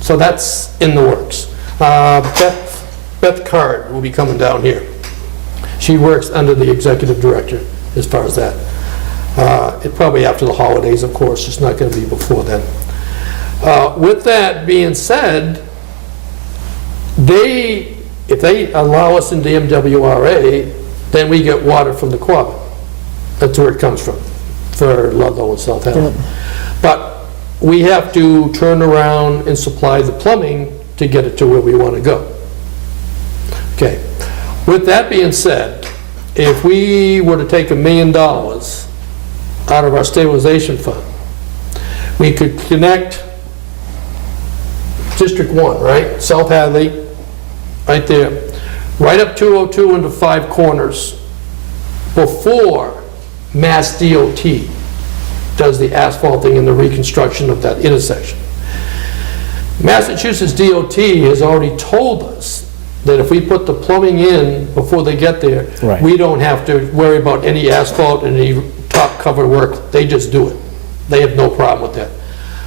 So that's in the works. Beth Card will be coming down here. She works under the executive director as far as that. Probably after the holidays, of course. It's not going to be before then. With that being said, if they allow us into MWRA, then we get water from the Quabbin. That's where it comes from, for Ludlow and South Hadley. But we have to turn around and supply the plumbing to get it to where we want to go. Okay. With that being said, if we were to take $1 million out of our stabilization fund, we could connect District 1, right? South Hadley, right there, right up 202 into 5 Corners before Mass DOT does the asphalting and the reconstruction of that intersection. Massachusetts DOT has already told us that if we put the plumbing in before they get there, Right. we don't have to worry about any asphalt and any top cover work. They just do it. They have no problem with that.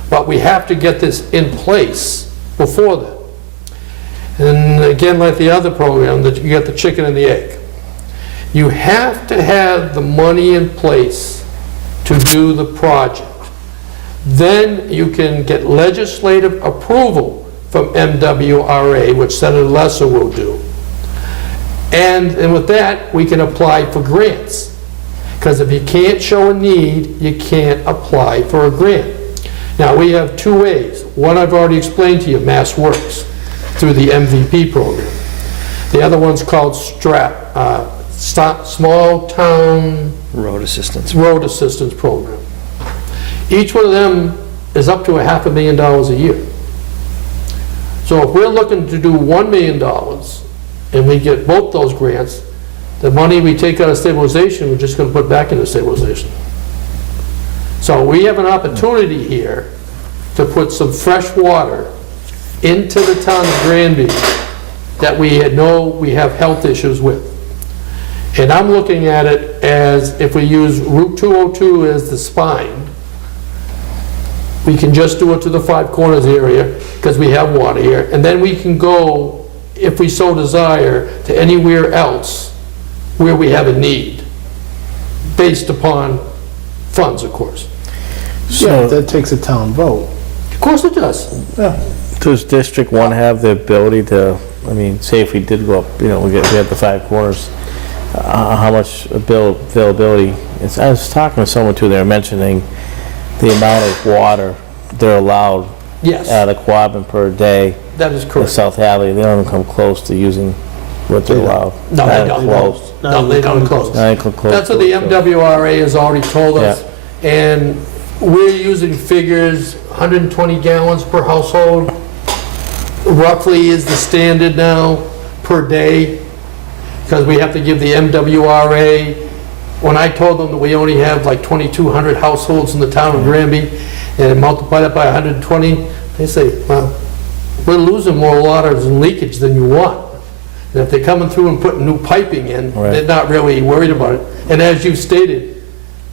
But we have to get this in place before that. And again, like the other program, that you get the chicken and the egg. You have to have the money in place to do the project. Then you can get legislative approval from MWRA, which Senator Lesser will do. And with that, we can apply for grants. Because if you can't show a need, you can't apply for a grant. Now, we have 2 ways. One I've already explained to you, Mass Works, through the MVP program. The other one's called STRAP, Small Town Road Assistance. Road Assistance Program. Each one of them is up to $500,000 a year. So if we're looking to do $1 million and we get both those grants, the money we take out of stabilization, we're just going to put back into stabilization. So we have an opportunity here to put some fresh water into the town of Granby that we have health issues with. And I'm looking at it as if we use Route 202 as the spine, we can just do it to the 5 Corners area because we have water here. And then we can go, if we so desire, to anywhere else where we have a need, based upon funds, of course. Yeah, that takes a town vote. Of course it does. Does District 1 have the ability to, I mean, say if we did go up, you know, we had the 5 Corners, how much availability? I was talking to someone too, they were mentioning the amount of water they're allowed Yes, out of Quabbin per day that is in correct. South Hadley. They don't even come close to using what they're allowed. No, they Not don't. close. No, they don't close. Not even close. That's what the MWRA has already told us. And we're using figures, 120 gallons per household, roughly is the standard now per day, because we have to give the MWRA, when I told them that we only have like 2,200 households in the town of Granby, and multiply that by 120, they say, well, we're losing more water and leakage than you want. And if they're coming through and putting new piping in, Right. they're not really worried about it. And as you stated,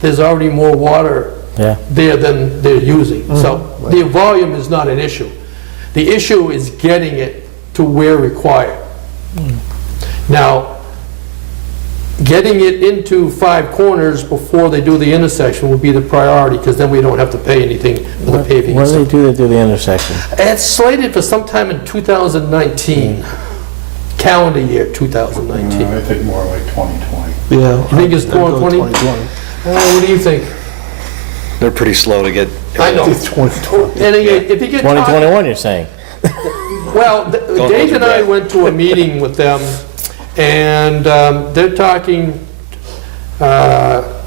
there's already more water Yeah. there than they're using. So the volume is not an issue. The issue is getting it to where required. Now, getting it into 5 Corners before they do the intersection would be the priority, because then we don't have to pay anything for the paving. When do they do the intersection? It's slated for sometime in 2019. calendar year 2019. I think more like 2020. Yeah. You think it's 2020? 2020. What do you think? They're pretty slow to get. I know. It's 2020. And again, if you get. 2021, you're saying? Well, Dave and I back. went to a meeting with them, and they're talking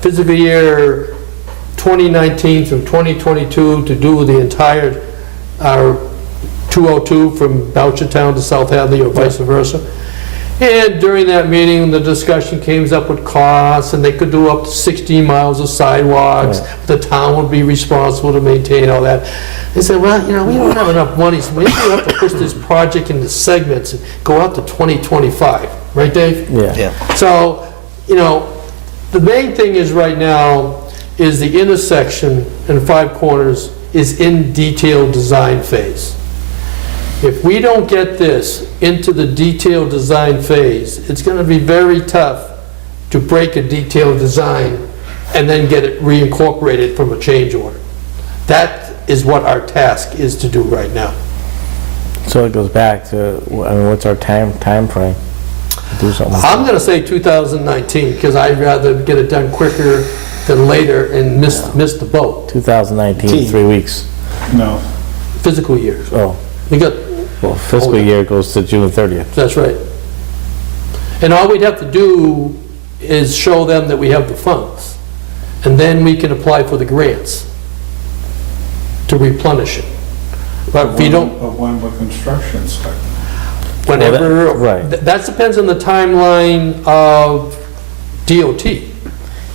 fiscal year 2019 through 2022 to do the entire 202 from Belchertown to South Hadley or vice versa. And during that meeting, the discussion came up with costs, and they could do up to 16 miles of sidewalks. The town would be responsible to maintain all that. They said, well, you know, we don't have enough money, so maybe we have to push this project into segments and go out to 2025. Right, Dave? Yeah. So, you know, the main thing is right now is the intersection and Five Corners is in detailed design phase. If we don't get this into the detailed design phase, it's going to be very tough to break a detailed design and then get it reincorporated from a change order. That is what our task is to do right now. So it goes back to, I mean, what's our time frame to do something like I'm going to say 2019 because I'd rather get it done quicker than later and miss the boat. 2019, 3 weeks. No. Physical year. Oh, We got, well, fiscal year goes to June 30th. that's right. And all we'd have to do is show them that we have the funds. And then we can apply for the grants to replenish it. But if you don't, But when will construction start? whenever, right. that depends on the timeline of DOT.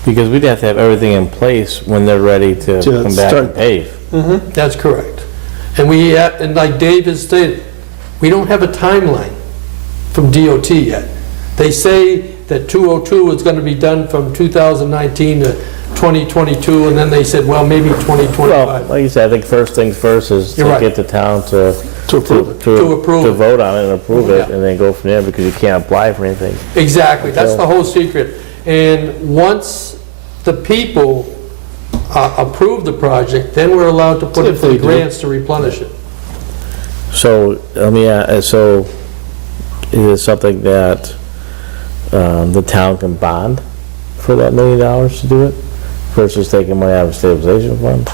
Because we'd have to have everything in place when they're ready to To come back start. and pave. That's correct. And we have, and like Dave has stated, we don't have a timeline from DOT yet. They say that 202 is going to be done from 2019 to 2022, and then they said, well, maybe Well, 2025. like you said, I think first things first is You're to right. get the town to approve it. To approve to it. vote on it and approve it, Yeah. and then go from there, because you can't apply for anything. Exactly, that's the whole secret. And once the people approve the project, then we're allowed to put it If for they the do. grants to replenish it. So, let me, so is it something that the town can bond for that $1 million to do it? Versus taking money out of stabilization fund?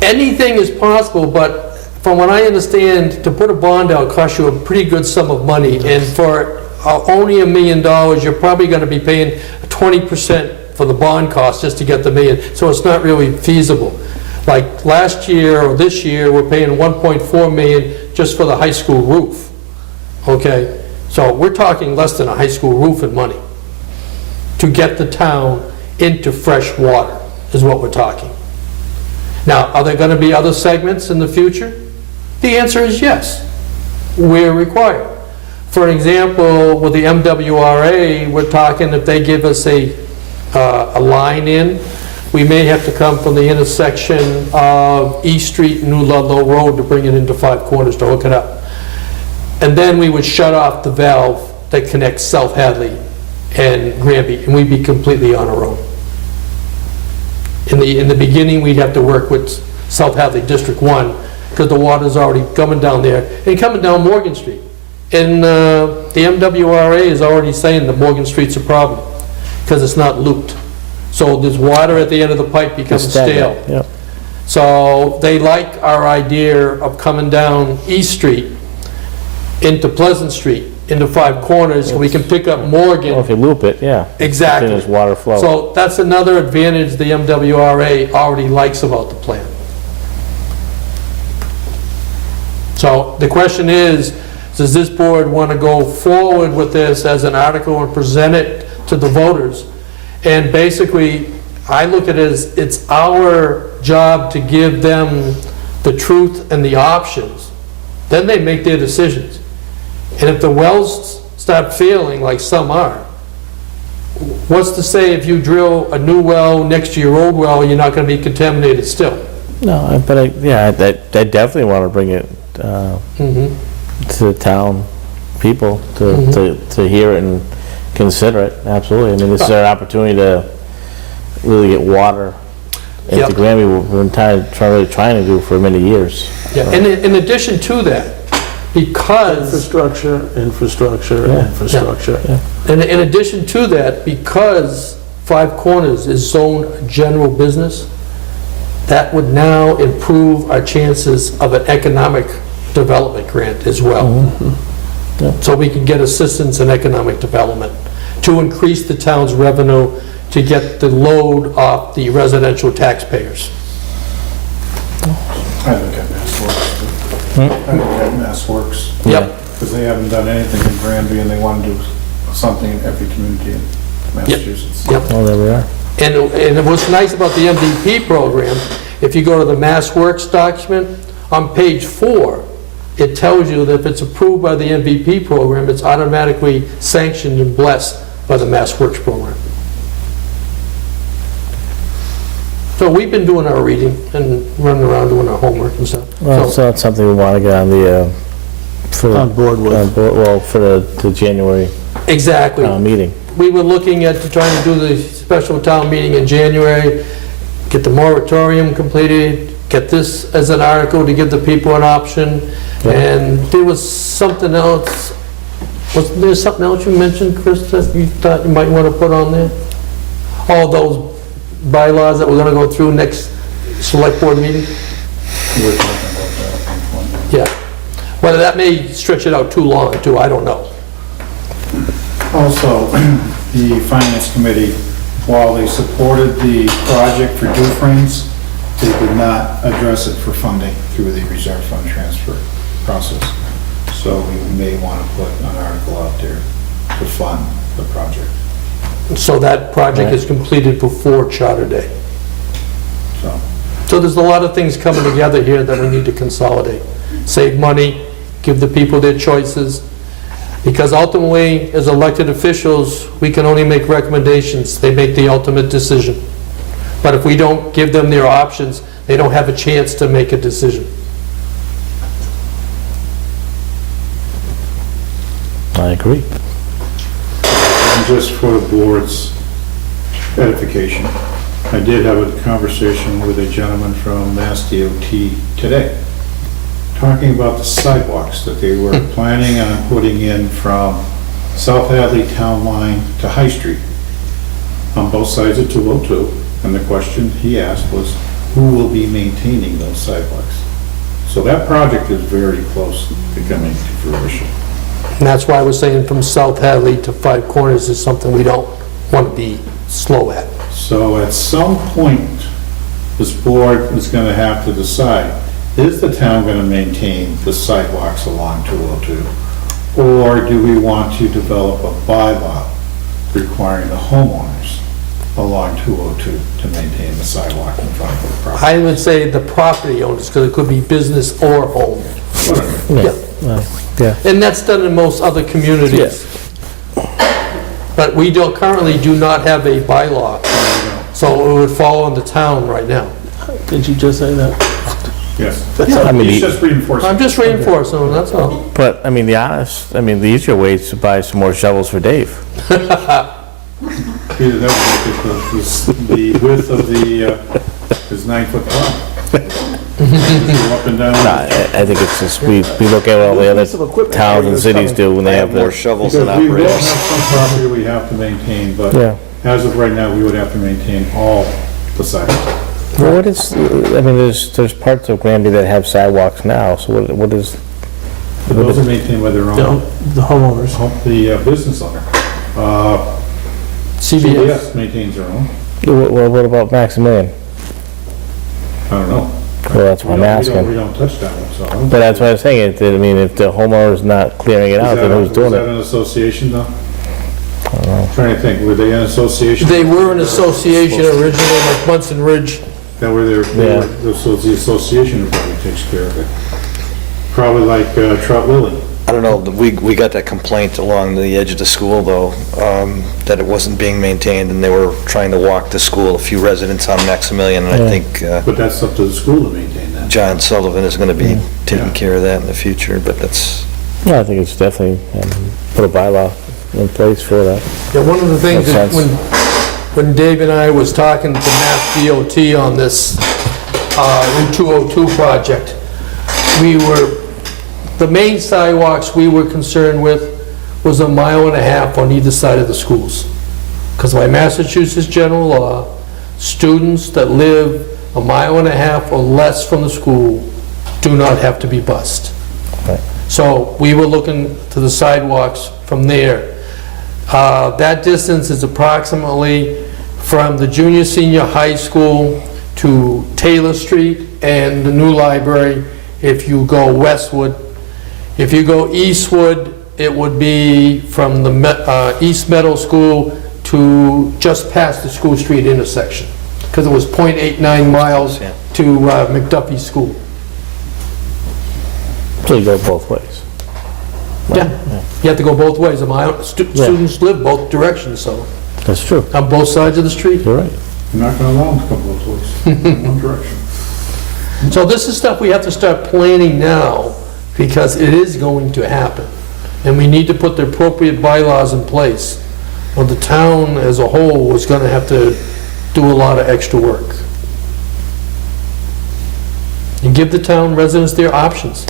Anything is possible, but from what I understand, to put a bond out costs you a pretty good sum of money, and for only $1 million, you're probably going to be paying 20% for the bond cost just to get the million, so it's not really feasible. Like last year or this year, we're paying 1.4 million just for the high school roof, okay? So we're talking less than a high school roof in money to get the town into fresh water, is what we're talking. Now, are there going to be other segments in the future? The answer is yes, where required. For example, with the MWRA, we're talking if they give us a line in, we may have to come from the intersection of East Street and New Ludlow Road to bring it into Five Corners to hook it up. And then we would shut off the valve that connects South Hadley and Granby, and we'd be completely on our own. In the beginning, we'd have to work with South Hadley District 1, because the water's already coming down there, and coming down Morgan Street. And the MWRA is already saying that Morgan Street's a problem, because it's not looped. So there's water at the end of the pipe becomes stale. Yep. So they like our idea of coming down East Street into Pleasant Street, into Five Corners, and we can pick up Morgan. Well, if you loop it, yeah. Exactly. Then there's water flow. So that's another advantage the MWRA already likes about the plan. So the question is, does this board want to go forward with this as an article and present it to the voters? And basically, I look at it as it's our job to give them the truth and the options. Then they make their decisions. And if the wells start failing, like some are, what's to say if you drill a new well next to your old well, you're not going to be contaminated still? No, but I definitely want to bring it to the town people to hear it and consider it, absolutely. I mean, this is our opportunity to really get water into Yep. Granby, we've been trying to do for many years. Yeah, and in addition to that, because, Infrastructure. and in addition to that, because Five Corners is zoned general business, that would now improve our chances of an economic development grant as well. So we can get assistance in economic development to increase the town's revenue, to get the load off the residential taxpayers. I look at MassWorks. I look at MassWorks, Yep. because they haven't done anything in Granby, and they want to do something in every community in Massachusetts. Yep. Oh, there we are. And what's nice about the MVP program, if you go to the MassWorks document, on page 4, it tells you that if it's approved by the MVP program, it's automatically sanctioned and blessed by the MassWorks program. So we've been doing our reading and running around doing our homework and stuff. Well, so that's something we want to get on the, On board with. well, for the January Exactly. meeting. We were looking at trying to do the special town meeting in January, get the moratorium completed, get this as an article to give the people an option, and there was something else, wasn't there something else you mentioned, Chris, that you thought you might want to put on there? All those bylaws that we're going to go through next select board meeting? We were talking about that, I think, one day. Yeah. Whether that may stretch it out too long, too, I don't know. Also, the Finance Committee, while they supported the project for Dufrane's, they did not address it for funding through the reserve fund transfer process. So we may want to put an article out there to fund the project. So that project is completed before Charter Day. So there's a lot of things coming together here that we need to consolidate. Save money, give the people their choices, because ultimately, as elected officials, we can only make recommendations. They make the ultimate decision. But if we don't give them their options, they don't have a chance to make a decision. I agree. And just for the board's edification, I did have a conversation with a gentleman from Mass DOT today, talking about the sidewalks that they were planning on putting in from South Hadley Town Line to High Street on both sides of 202. And the question he asked was, who will be maintaining those sidewalks? So that project is very close to coming to fruition. And that's why I was saying from South Hadley to Five Corners is something we don't want to be slow at. So at some point, this board is going to have to decide, is the town going to maintain the sidewalks along 202? Or do we want to develop a bylaw requiring the homeowners along 202 to maintain the sidewalk in front of the property? I would say the property owners, because it could be business or home. Yeah. Yeah. And that's done in most other communities. But we currently do not have a bylaw, so it would fall on the town right now. Did you just say that? Yes. I mean, It's just reinforcing. I'm just reinforcing them, that's all. But, I mean, the easier way is to buy some more shovels for Dave. Either that would make it the width of the, is 9 foot tall. Up and down. Nah, I think it's just, we look at what all the other towns and cities do when they have more their, shovels Because than we will have operators. some property we have to maintain, but yeah. as of right now, we would have to maintain all the sidewalks. Well, what is, I mean, there's parts of Granby that have sidewalks now, so what is, Those are maintained by their own, The homeowners. the business owner. CVS. CVS maintains their own. what about Maximilian? I don't know. Well, that's what I'm We asking. don't touch that one, so. I don't- But that's what I'm saying, I mean, if the homeowner's not clearing it out, then who's doing Was that it? an association though? Trying to think, were they an association? They were an association originally, like Munson Ridge. That were their, Yeah. so the association probably takes care of it. Probably like Trout Lily. I don't know, we got that complaint along the edge of the school, though, that it wasn't being maintained, and they were trying to walk to school, a few residents on Maximilian, and I think But that's up to the school to maintain that. John Sullivan is going to be taking Yeah. care of that in the future, but that's, Yeah, I think it's definitely, put a bylaw in place for that. Yeah, one of the things Makes that sense. when Dave and I was talking to Mass DOT on this Route 202 project, we were The main sidewalks we were concerned with was 1.5 miles on either side of the schools. Because by Massachusetts general law, students that live 1.5 miles or less from the school do not have to be bused. Right. So we were looking to the sidewalks from there. That distance is approximately from the junior, senior high school to Taylor Street and the new library if you go westward. If you go eastward, it would be from the East Meadow School to just past the School Street intersection, because it was 0.89 miles Yeah. to McDuffie School. So you go both ways. Yeah, you have to go both ways. Students live both directions, so, That's true. on both sides of the street. You're right. I'm not gonna allow them to come both ways, one direction. So this is stuff we have to start planning now, because it is going to happen. And we need to put the appropriate bylaws in place, or the town as a whole is gonna have to do a lot of extra work. And give the town residents their options.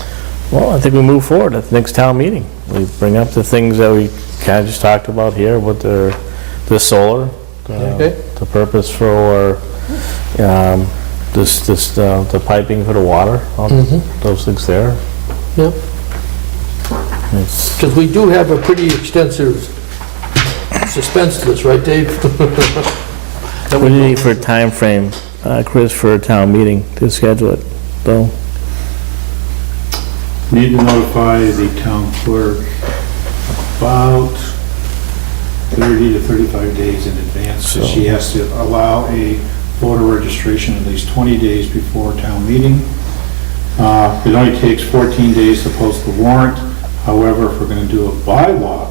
Well, I think we move forward at the next town meeting. We bring up the things that we kind of just talked about here with the solar, Okay. the purpose for the piping for the water, those things there. Yep. It's- Because we do have a pretty extensive suspense list, right, Dave? What do you need for a time frame, Chris, for a town meeting to schedule it, though? Need to notify the town clerk about 30 to 35 days in advance, so she has to allow a voter registration at least 20 days before town meeting. It only takes 14 days to post the warrant. However, if we're going to do a bylaw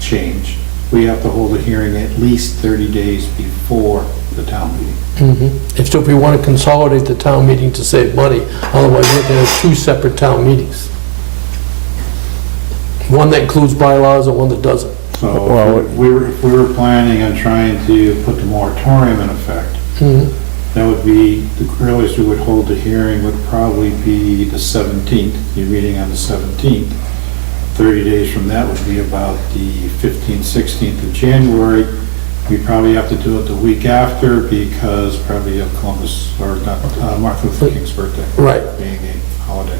change, we have to hold a hearing at least 30 days before the town meeting. If we want to consolidate the town meeting to save money, otherwise we're going to have two separate town meetings. One that includes bylaws and one that doesn't. So if we were planning on trying to put the moratorium in effect, that would be, the earliest we would hold the hearing would probably be the 17th, your meeting on the 17th. 30 days from that would be about the 15th, 16th of January. We probably have to do it the week after because probably of Columbus, or not, Martin Luther King's birthday. Right. Being a holiday.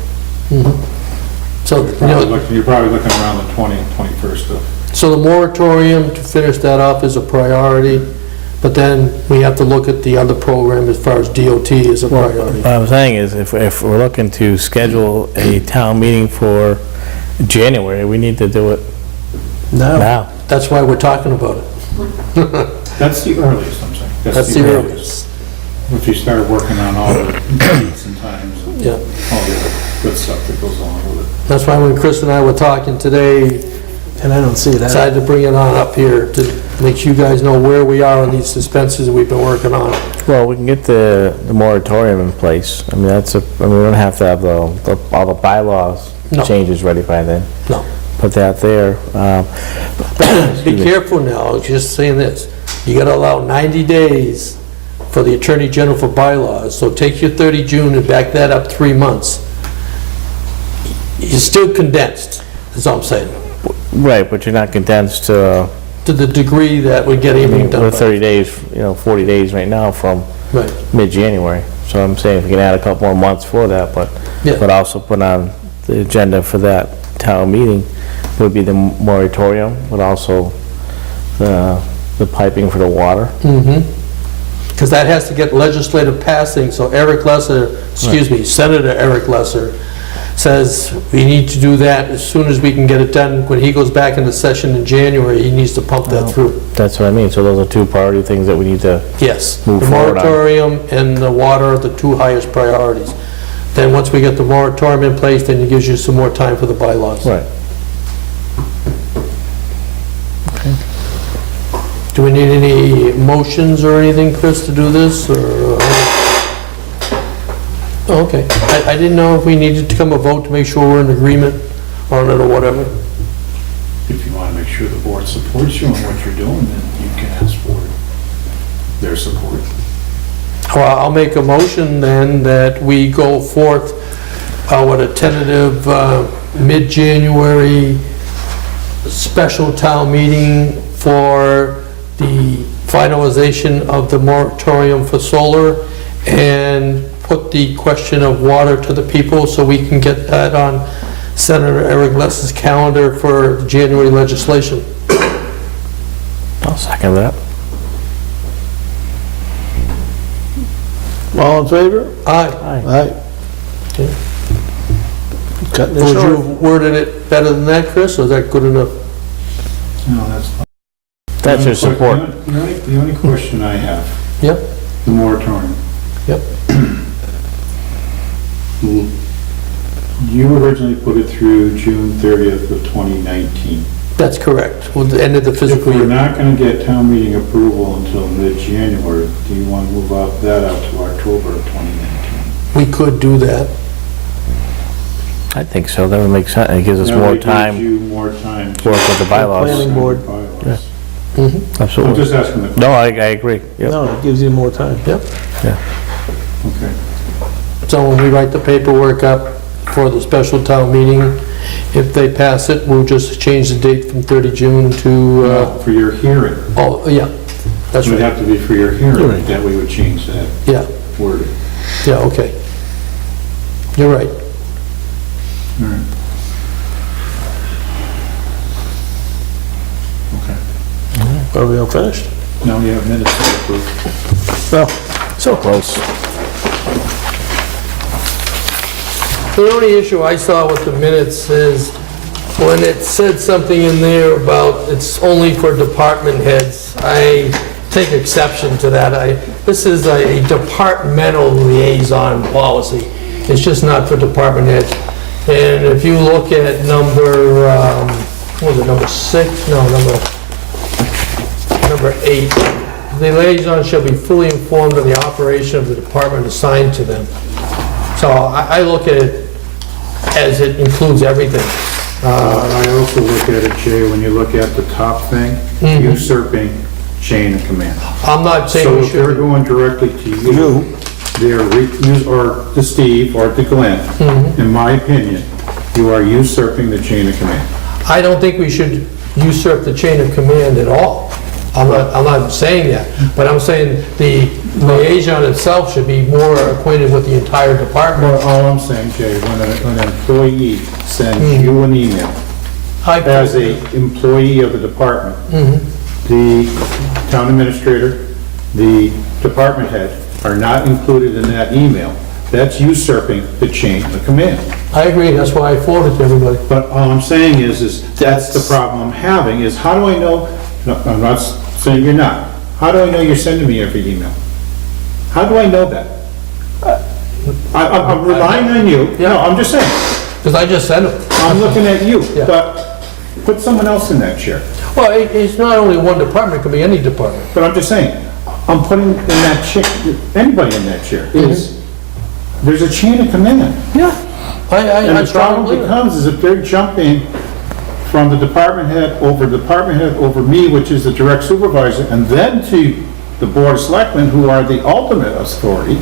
So, You're probably looking around the 20th, 21st of. so the moratorium, to finish that off, is a priority, but then we have to look at the other program as far as DOT is a priority. What I'm saying is, if we're looking to schedule a town meeting for January, we need to do it now. That's why we're talking about it. That's the earliest, I'm saying. That's the earliest. If you start working on all the dates and times and Yeah. all the other good stuff that goes along with it. That's why when Chris and I were talking today, And I don't see that. decided to bring it on up here to make you guys know where we are on these suspenses that we've been working on. Well, we can get the moratorium in place. I mean, we don't have to have all the bylaws No. changes ready by then. No. Put that there. Be careful now, just saying this, you gotta allow 90 days for the Attorney General for bylaws, so take your 30 June and back that up 3 months. You're still condensed, is all I'm saying, Right, but you're not condensed to, to the degree that we get anything done we're by. 30 days, 40 days right now from Right, mid-January. So I'm saying if we can add a couple more months for that, but Yeah. also put on the agenda for that town meeting would be the moratorium, but also the piping for the water. because that has to get legislative passing, so Senator Eric Lesser says we need to do that as soon as we can get it done. When he goes back into session in January, he needs to pump that through. That's what I mean. So those are two priority things that we need to, Yes, Move the forward on. moratorium and the water are the two highest priorities. Then, once we get the moratorium in place, then it gives you some more time for the bylaws. right. Do we need any motions or anything, Chris, to do this, or? Oh, okay. I didn't know if we needed to come a vote to make sure we're in agreement on it or whatever. If you want to make sure the board supports you on what you're doing, then you can ask for their support. Well, I'll make a motion then that we go forth what a tentative mid-January special town meeting for the finalization of the moratorium for solar, and put the question of water to the people so we can get that on Senator Eric Less's calendar for January legislation. I'll second that. All in favor? Aye. Aye. Cutting it Would you short. have worded it better than that, Chris, or is that good enough? No, that's fine. That's your support. The only question I have, Yep, the moratorium. yep. You originally put it through June 30th of 2019. That's correct. With the end of the If fiscal we're year. not going to get town meeting approval until mid-January, do you want to move that out to October of 2019? We could do that. I think so, that would make sense, it gives us That more way gives time you more time to work with the bylaws. Planning board. Bylaws. Mhm. I'm Absolutely. just asking the question. No, I agree. Yep. No, it gives you more time. Yep. Okay. So when we write the paperwork up for the special town meeting, if they pass it, we'll just change the date from 30 June to, For your hearing. oh, yeah, that's It would right. have to be for your You're hearing right. that we would change that Yeah, wording. yeah, okay. You're right. All right. Okay. Are we all finished? Now we have minutes to approve. Well, So close. The only issue I saw with the minutes is when it said something in there about it's only for department heads, I take exception to that. This is a departmental liaison policy. It's just not for department heads. And if you look at number, what was it, number 6? No, number 8. The liaison shall be fully informed of the operation of the department assigned to them. So I look at it as it includes everything. I also look at it, Jay, when you look at the top thing, usurping chain of command. I'm not saying So we if they're should, going directly to you, they're, or to Steve, or to Glenn, in my opinion, you are usurping the chain of command. I don't think we should usurp the chain of command at all. I'm not saying that, but I'm saying the liaison itself should be more acquainted with the entire department. Well, all I'm saying, Jay, when an employee sends you an email as a employee of the department, the town administrator, the department head are not included in that email. That's usurping the chain of command. I agree, that's why I forwarded to everybody. But all I'm saying is that's the problem I'm having, is how do I know, no, I'm not saying you're not, how do I know you're sending me every email? How do I know that? I'm relying on you, no, I'm just saying, Because I just sent it. I'm looking at you, Yeah. but put someone else in that chair. Well, it's not only one department, it could be any department. But I'm just saying, I'm putting in that chair, anybody in that chair, there's a chain of command. Yeah. And I the problem strongly believe it. becomes is if they're jumping from the department head over me, which is the direct supervisor, and then to the board of selectmen, who are the ultimate authority,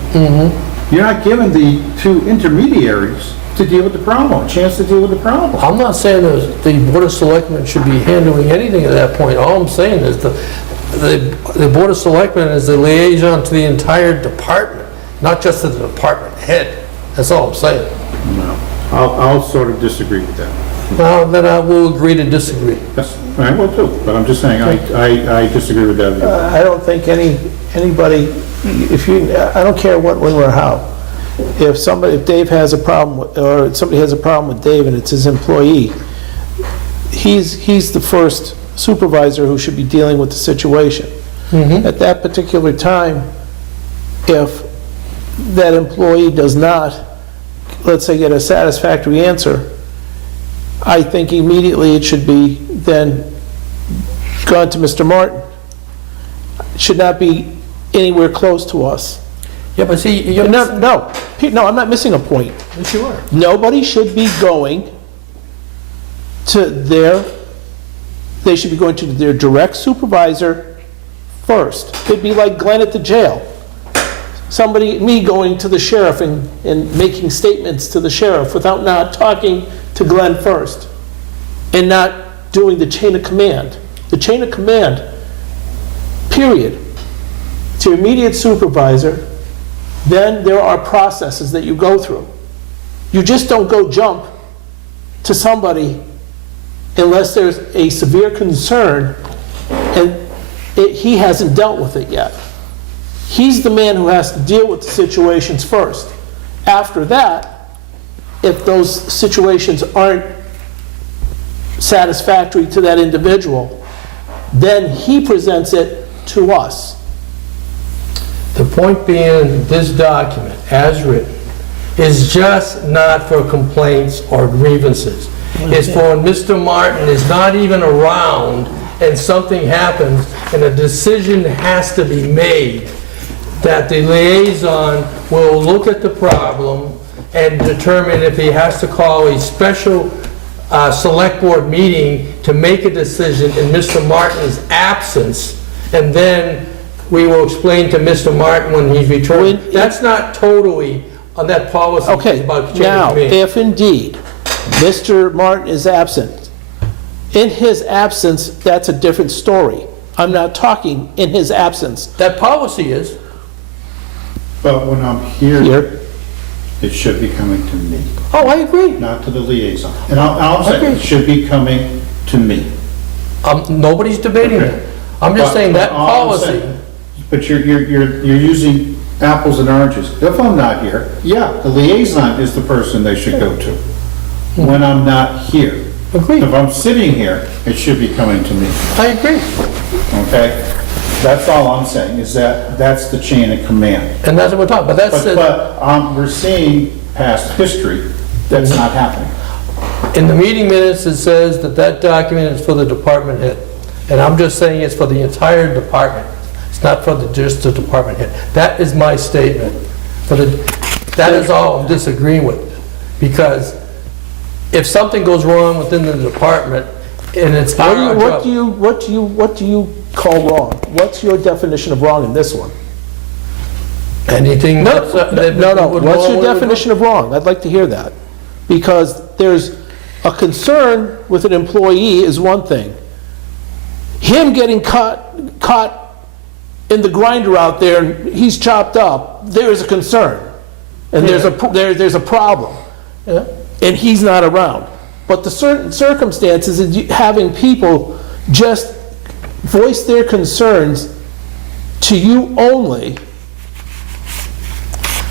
you're not giving the two intermediaries to deal with the problem, a chance to deal with the problem. I'm not saying that the Board of Selectmen should be handling anything at that point. All I'm saying is the Board of Selectmen is the liaison to the entire department, not just to the department head. That's all I'm saying. No, I'll sort of disagree with that. Well, then I will agree to disagree. That's, I will too, but I'm just saying, I disagree with that view. I don't think anybody, I don't care what, when, or how. If Dave has a problem, or somebody has a problem with Dave and it's his employee, he's the first supervisor who should be dealing with the situation. At that particular time, if that employee does not, let's say, get a satisfactory answer, I think immediately it should be then gone to Mr. Martin. It should not be anywhere close to us. Yeah, but see, you're... No, I'm not missing a point. Yes, you are. Nobody should be going to they should be going to their direct supervisor first. It'd be like Glenn at the jail. me going to the sheriff and making statements to the sheriff without not talking to Glenn first and not doing the chain of command. The chain of command, period, to your immediate supervisor, then there are processes that you go through. You just don't go jump to somebody unless there's a severe concern and he hasn't dealt with it yet. He's the man who has to deal with the situations first. After that, if those situations aren't satisfactory to that individual, then he presents it to us. The point being, this document, as written, is just not for complaints or grievances. It's for when Mr. Martin is not even around and something happens and a decision has to be made, that the liaison will look at the problem and determine if he has to call a special select board meeting to make a decision in Mr. Martin's absence, and then we will explain to Mr. Martin when he's returned. That's not totally on that policy. Okay, about chain of now, command. if indeed Mr. Martin is absent, in his absence, that's a different story. I'm not talking in his absence. That policy is. But when I'm here, Here, it should be coming to me, Oh, I agree. not to the liaison. And I'm saying, it should be coming to me. Nobody's debating that. I'm just saying that All I'm policy. saying- But you're using apples and oranges. If I'm not here, yeah, the liaison is the person they should go to, when I'm not here. Agreed. If I'm sitting here, it should be coming to me, I agree. okay? That's all I'm saying, is that that's the chain of command. And that's what we're talking, but that's, But we're seeing past history, that's not happening. in the meeting minutes, it says that that document is for the department head. And I'm just saying it's for the entire department. It's not for just the department head. That is my statement. That is all I'm disagreeing with. Because if something goes wrong within the department, and it's our what job. do you call wrong? What's your definition of wrong in this one? Anything. No, that would what's go your with- definition of wrong? I'd like to hear that. Because there's a concern with an employee is one thing. Him getting caught in the grinder out there, and he's chopped up, there is a concern. And there's a problem. And he's not around. But the certain circumstances of having people just voice their concerns to you only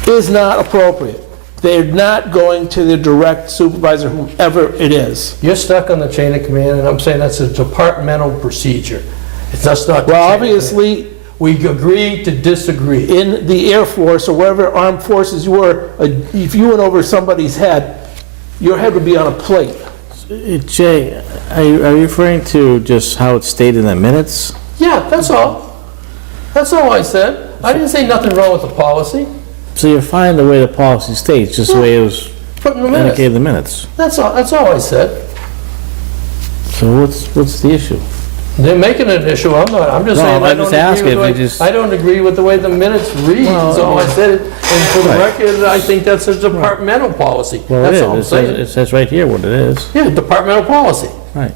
is not appropriate. They're not going to the direct supervisor, whomever it is. You're stuck on the chain of command, and I'm saying that's a departmental procedure. It's just not. the Well, chain of command. obviously, We agree to disagree. in the Air Force or wherever armed forces you were, if you went over somebody's head, your head would be on a plate. Jay, are you referring to just how it's stated in the minutes? Yeah, that's all. That's all I said. I didn't say nothing wrong with the policy. So you're fine the way the policy states, just the way it was Put in the indicated in minutes. the minutes. That's all I said. So what's the issue? They're making an issue, I'm not, I'm just No, saying, I'm just asking if you just- I don't agree with the way the minutes read, Well, so I said it. And for the Right. record, I think that's a departmental policy. Well, it That's all I'm is. It saying. says right here what it is. Yeah, departmental policy. Right.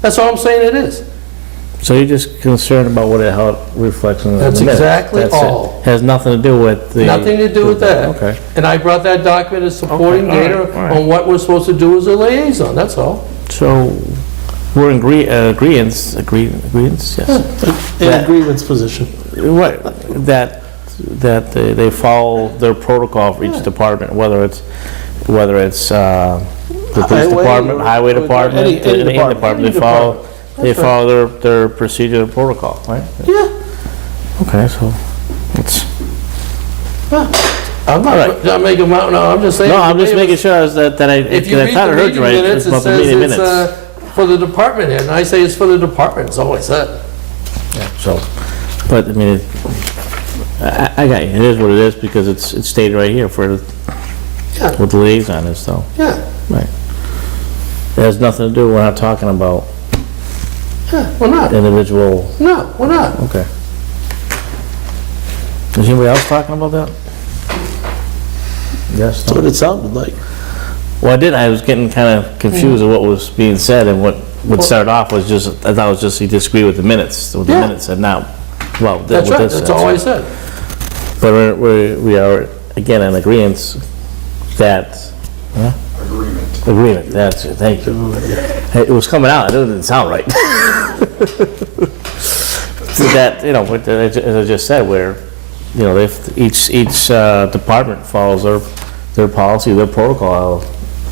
That's all I'm saying it is. So you're just concerned about how it reflects in the minutes? That's exactly That's it. all. Has nothing to do with the... Nothing to do with that. Okay. And I brought that document as supporting Okay, all data right, all right. on what we're supposed to do as a liaison, that's all. So we're in agreeance, yes. In a grievance position. Right, that they follow their protocol for each department, whether it's the police Highway department, or- highway or department, any any department. department, Any they follow their procedure and protocol, right? Yeah. Okay, so it's, I'm not making, no, I'm just saying. no, I'm just making sure that I If you read kind the of heard you meeting right. minutes, it about the says meeting it's minutes. for the department head, and I say it's for the department, that's all I said. So, but I mean, I got you, it is what it is because it's stated right here for Yeah. what the liaison is, though. Yeah, Right. It has nothing to do, we're not talking about yeah, we're not. individual, No, we're not. okay. Is anybody else talking about that? Yes, That's what it sounded like. Well, I did, I was getting kind of confused of what was being said, and what started off was just, I thought it was just he disagreed with the minutes, what the Yeah. minutes said now. Well, That's what right, this that's said. all I said. But we are, again, in agreeance that, agreement, that's it, thank you. It was coming out, it didn't sound right. That, you know, as I just said, where, you know, if each department follows their policy, their protocol,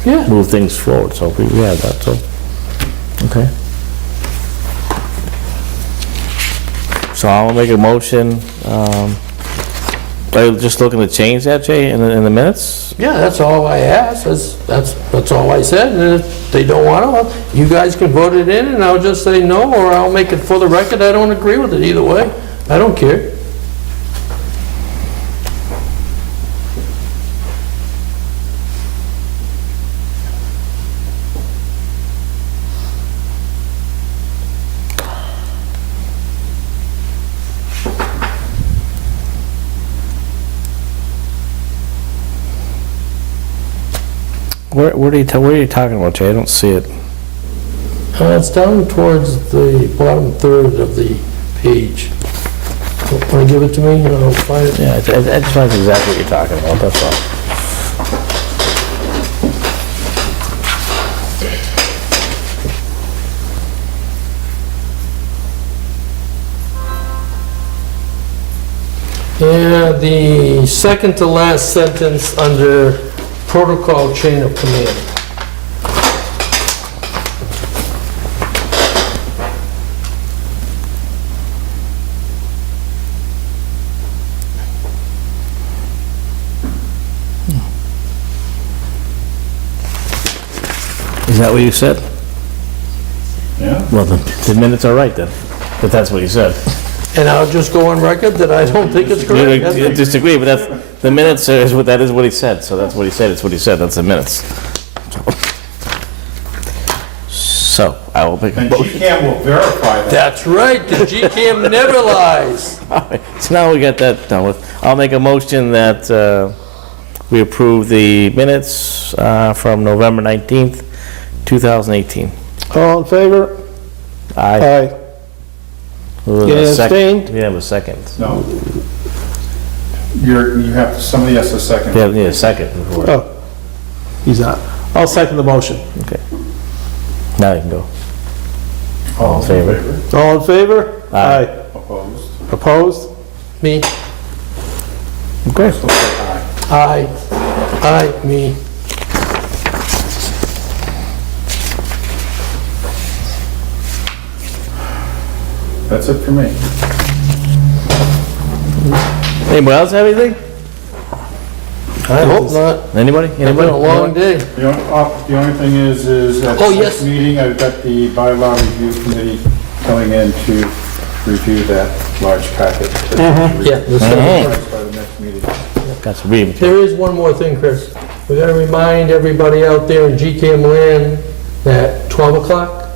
Yeah. move things forward, so we have that, so, okay. So I'll make a motion, are you just looking to change that, Jay, in the minutes? Yeah, that's all I asked, that's all I said, and if they don't want it, well, you guys can vote it in, and I'll just say no, or I'll make it for the record, I don't agree with it either way, I don't care. Where are you talking about, Jay? I don't see it. It's down towards the bottom third of the page. Want to give it to me, and I'll find it? Yeah, I just want to know exactly what you're talking about, that's all. Yeah, the second to last sentence under protocol chain of command. Is that what you said? Yeah. Well, the minutes are right then, but that's what you said. And I'll just go on record that I don't think it's correct. That's You it. disagree, but the minutes is what, that is what he said, so that's what he said, it's what he said, that's the minutes. So, I will make a And motion. GCAM will verify that. That's right, the GCAM never lies. So now we got that done with. I'll make a motion that we approve the minutes from November 19th, 2018. All in favor? Aye. Aye. Who was You the second? abstained? We have a second. No. You have, somebody has to second. We need a second before. Oh, he's not. I'll second the motion. Okay. Now you can go. All in favor? All in favor? Aye. Opposed? Opposed? Me, Okay. I, me. That's it for me. Anybody else have anything? I hope not. Anybody? It's been Anybody? a long day. The only thing is at Oh, the yes. next meeting, I've got the bylaw review committee coming in to review that large packet. Yeah, this By the next meeting. Got some reading. There is one more thing, Chris. We gotta remind everybody out there in GCAM land that 12 o'clock,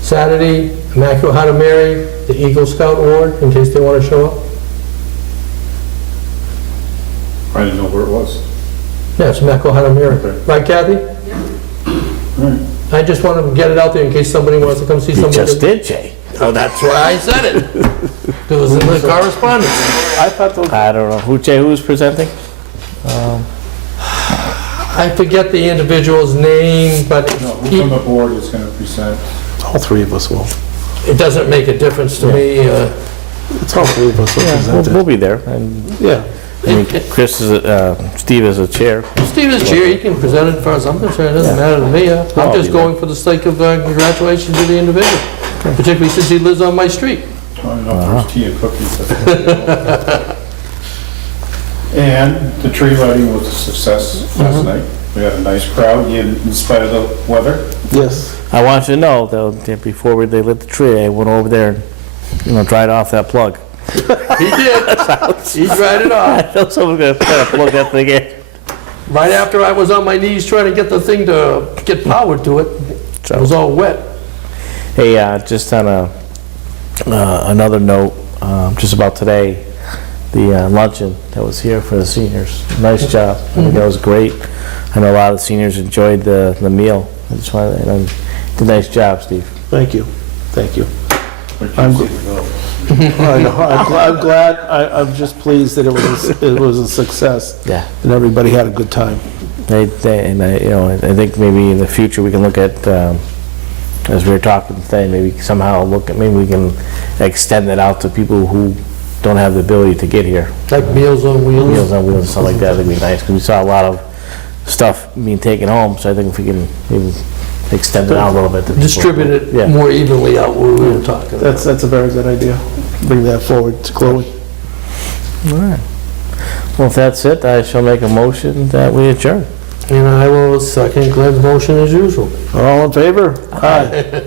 Saturday, Immaculate Heart of Mary, the Eagle Scout Award, in case they wanna show up. I didn't know where it was. Yeah, it's Immaculate Heart of Mary. Okay. Right, Kathy? All right. I just wanted to get it out there in case somebody wants to come see You somebody. just did, Jay. Oh, that's why I said it. It was in the correspondence. I thought those, I don't know. Jay, who's presenting? I forget the individual's name, but No, who from the board is going to present? all three of us will. it doesn't make a difference to me. It's all three of us will We'll present it. be there, and, Yeah. I mean, Chris is, Steve is a chair. Steve is chair, he can present it as far as I'm concerned, it doesn't matter to me. I'm I'll just be there. going for the sake of congratulations to the individual, particularly since he lives on my street. I don't know if there's tea and cookies. And the tree lighting was a success last night. We had a nice crowd, in spite of the weather. Yes. I want you to know, though, that before they lit the tree, I went over there and, dried off that plug. He did, he dried it I off. know someone's gonna try to plug that thing in. Right after I was on my knees trying to get the thing to get power to it, it was all wet. Hey, just on another note, just about today, the luncheon that was here for the seniors. Nice job. I think that was great. I know a lot of the seniors enjoyed the meal. I just wanted, and did a nice job, Steve. Thank you, thank you. I know, I'm glad, I'm just pleased that it was a success. Yeah. And everybody had a good time. And I think maybe in the future, we can look at, as we were talking today, maybe somehow maybe we can extend it out to people who don't have the ability to get here. Like Meals on Wheels? Meals on Wheels and stuff like that would be nice, because we saw a lot of stuff being taken home, so I think if we can maybe extend it out a little bit. to people. Distribute Yeah. it more evenly out where we were talking about. That's a very good idea. Bring that forward to Chloe. All right. Well, if that's it, I shall make a motion that we adjourn. And I will second Glenn's motion as usual. All in favor? Aye.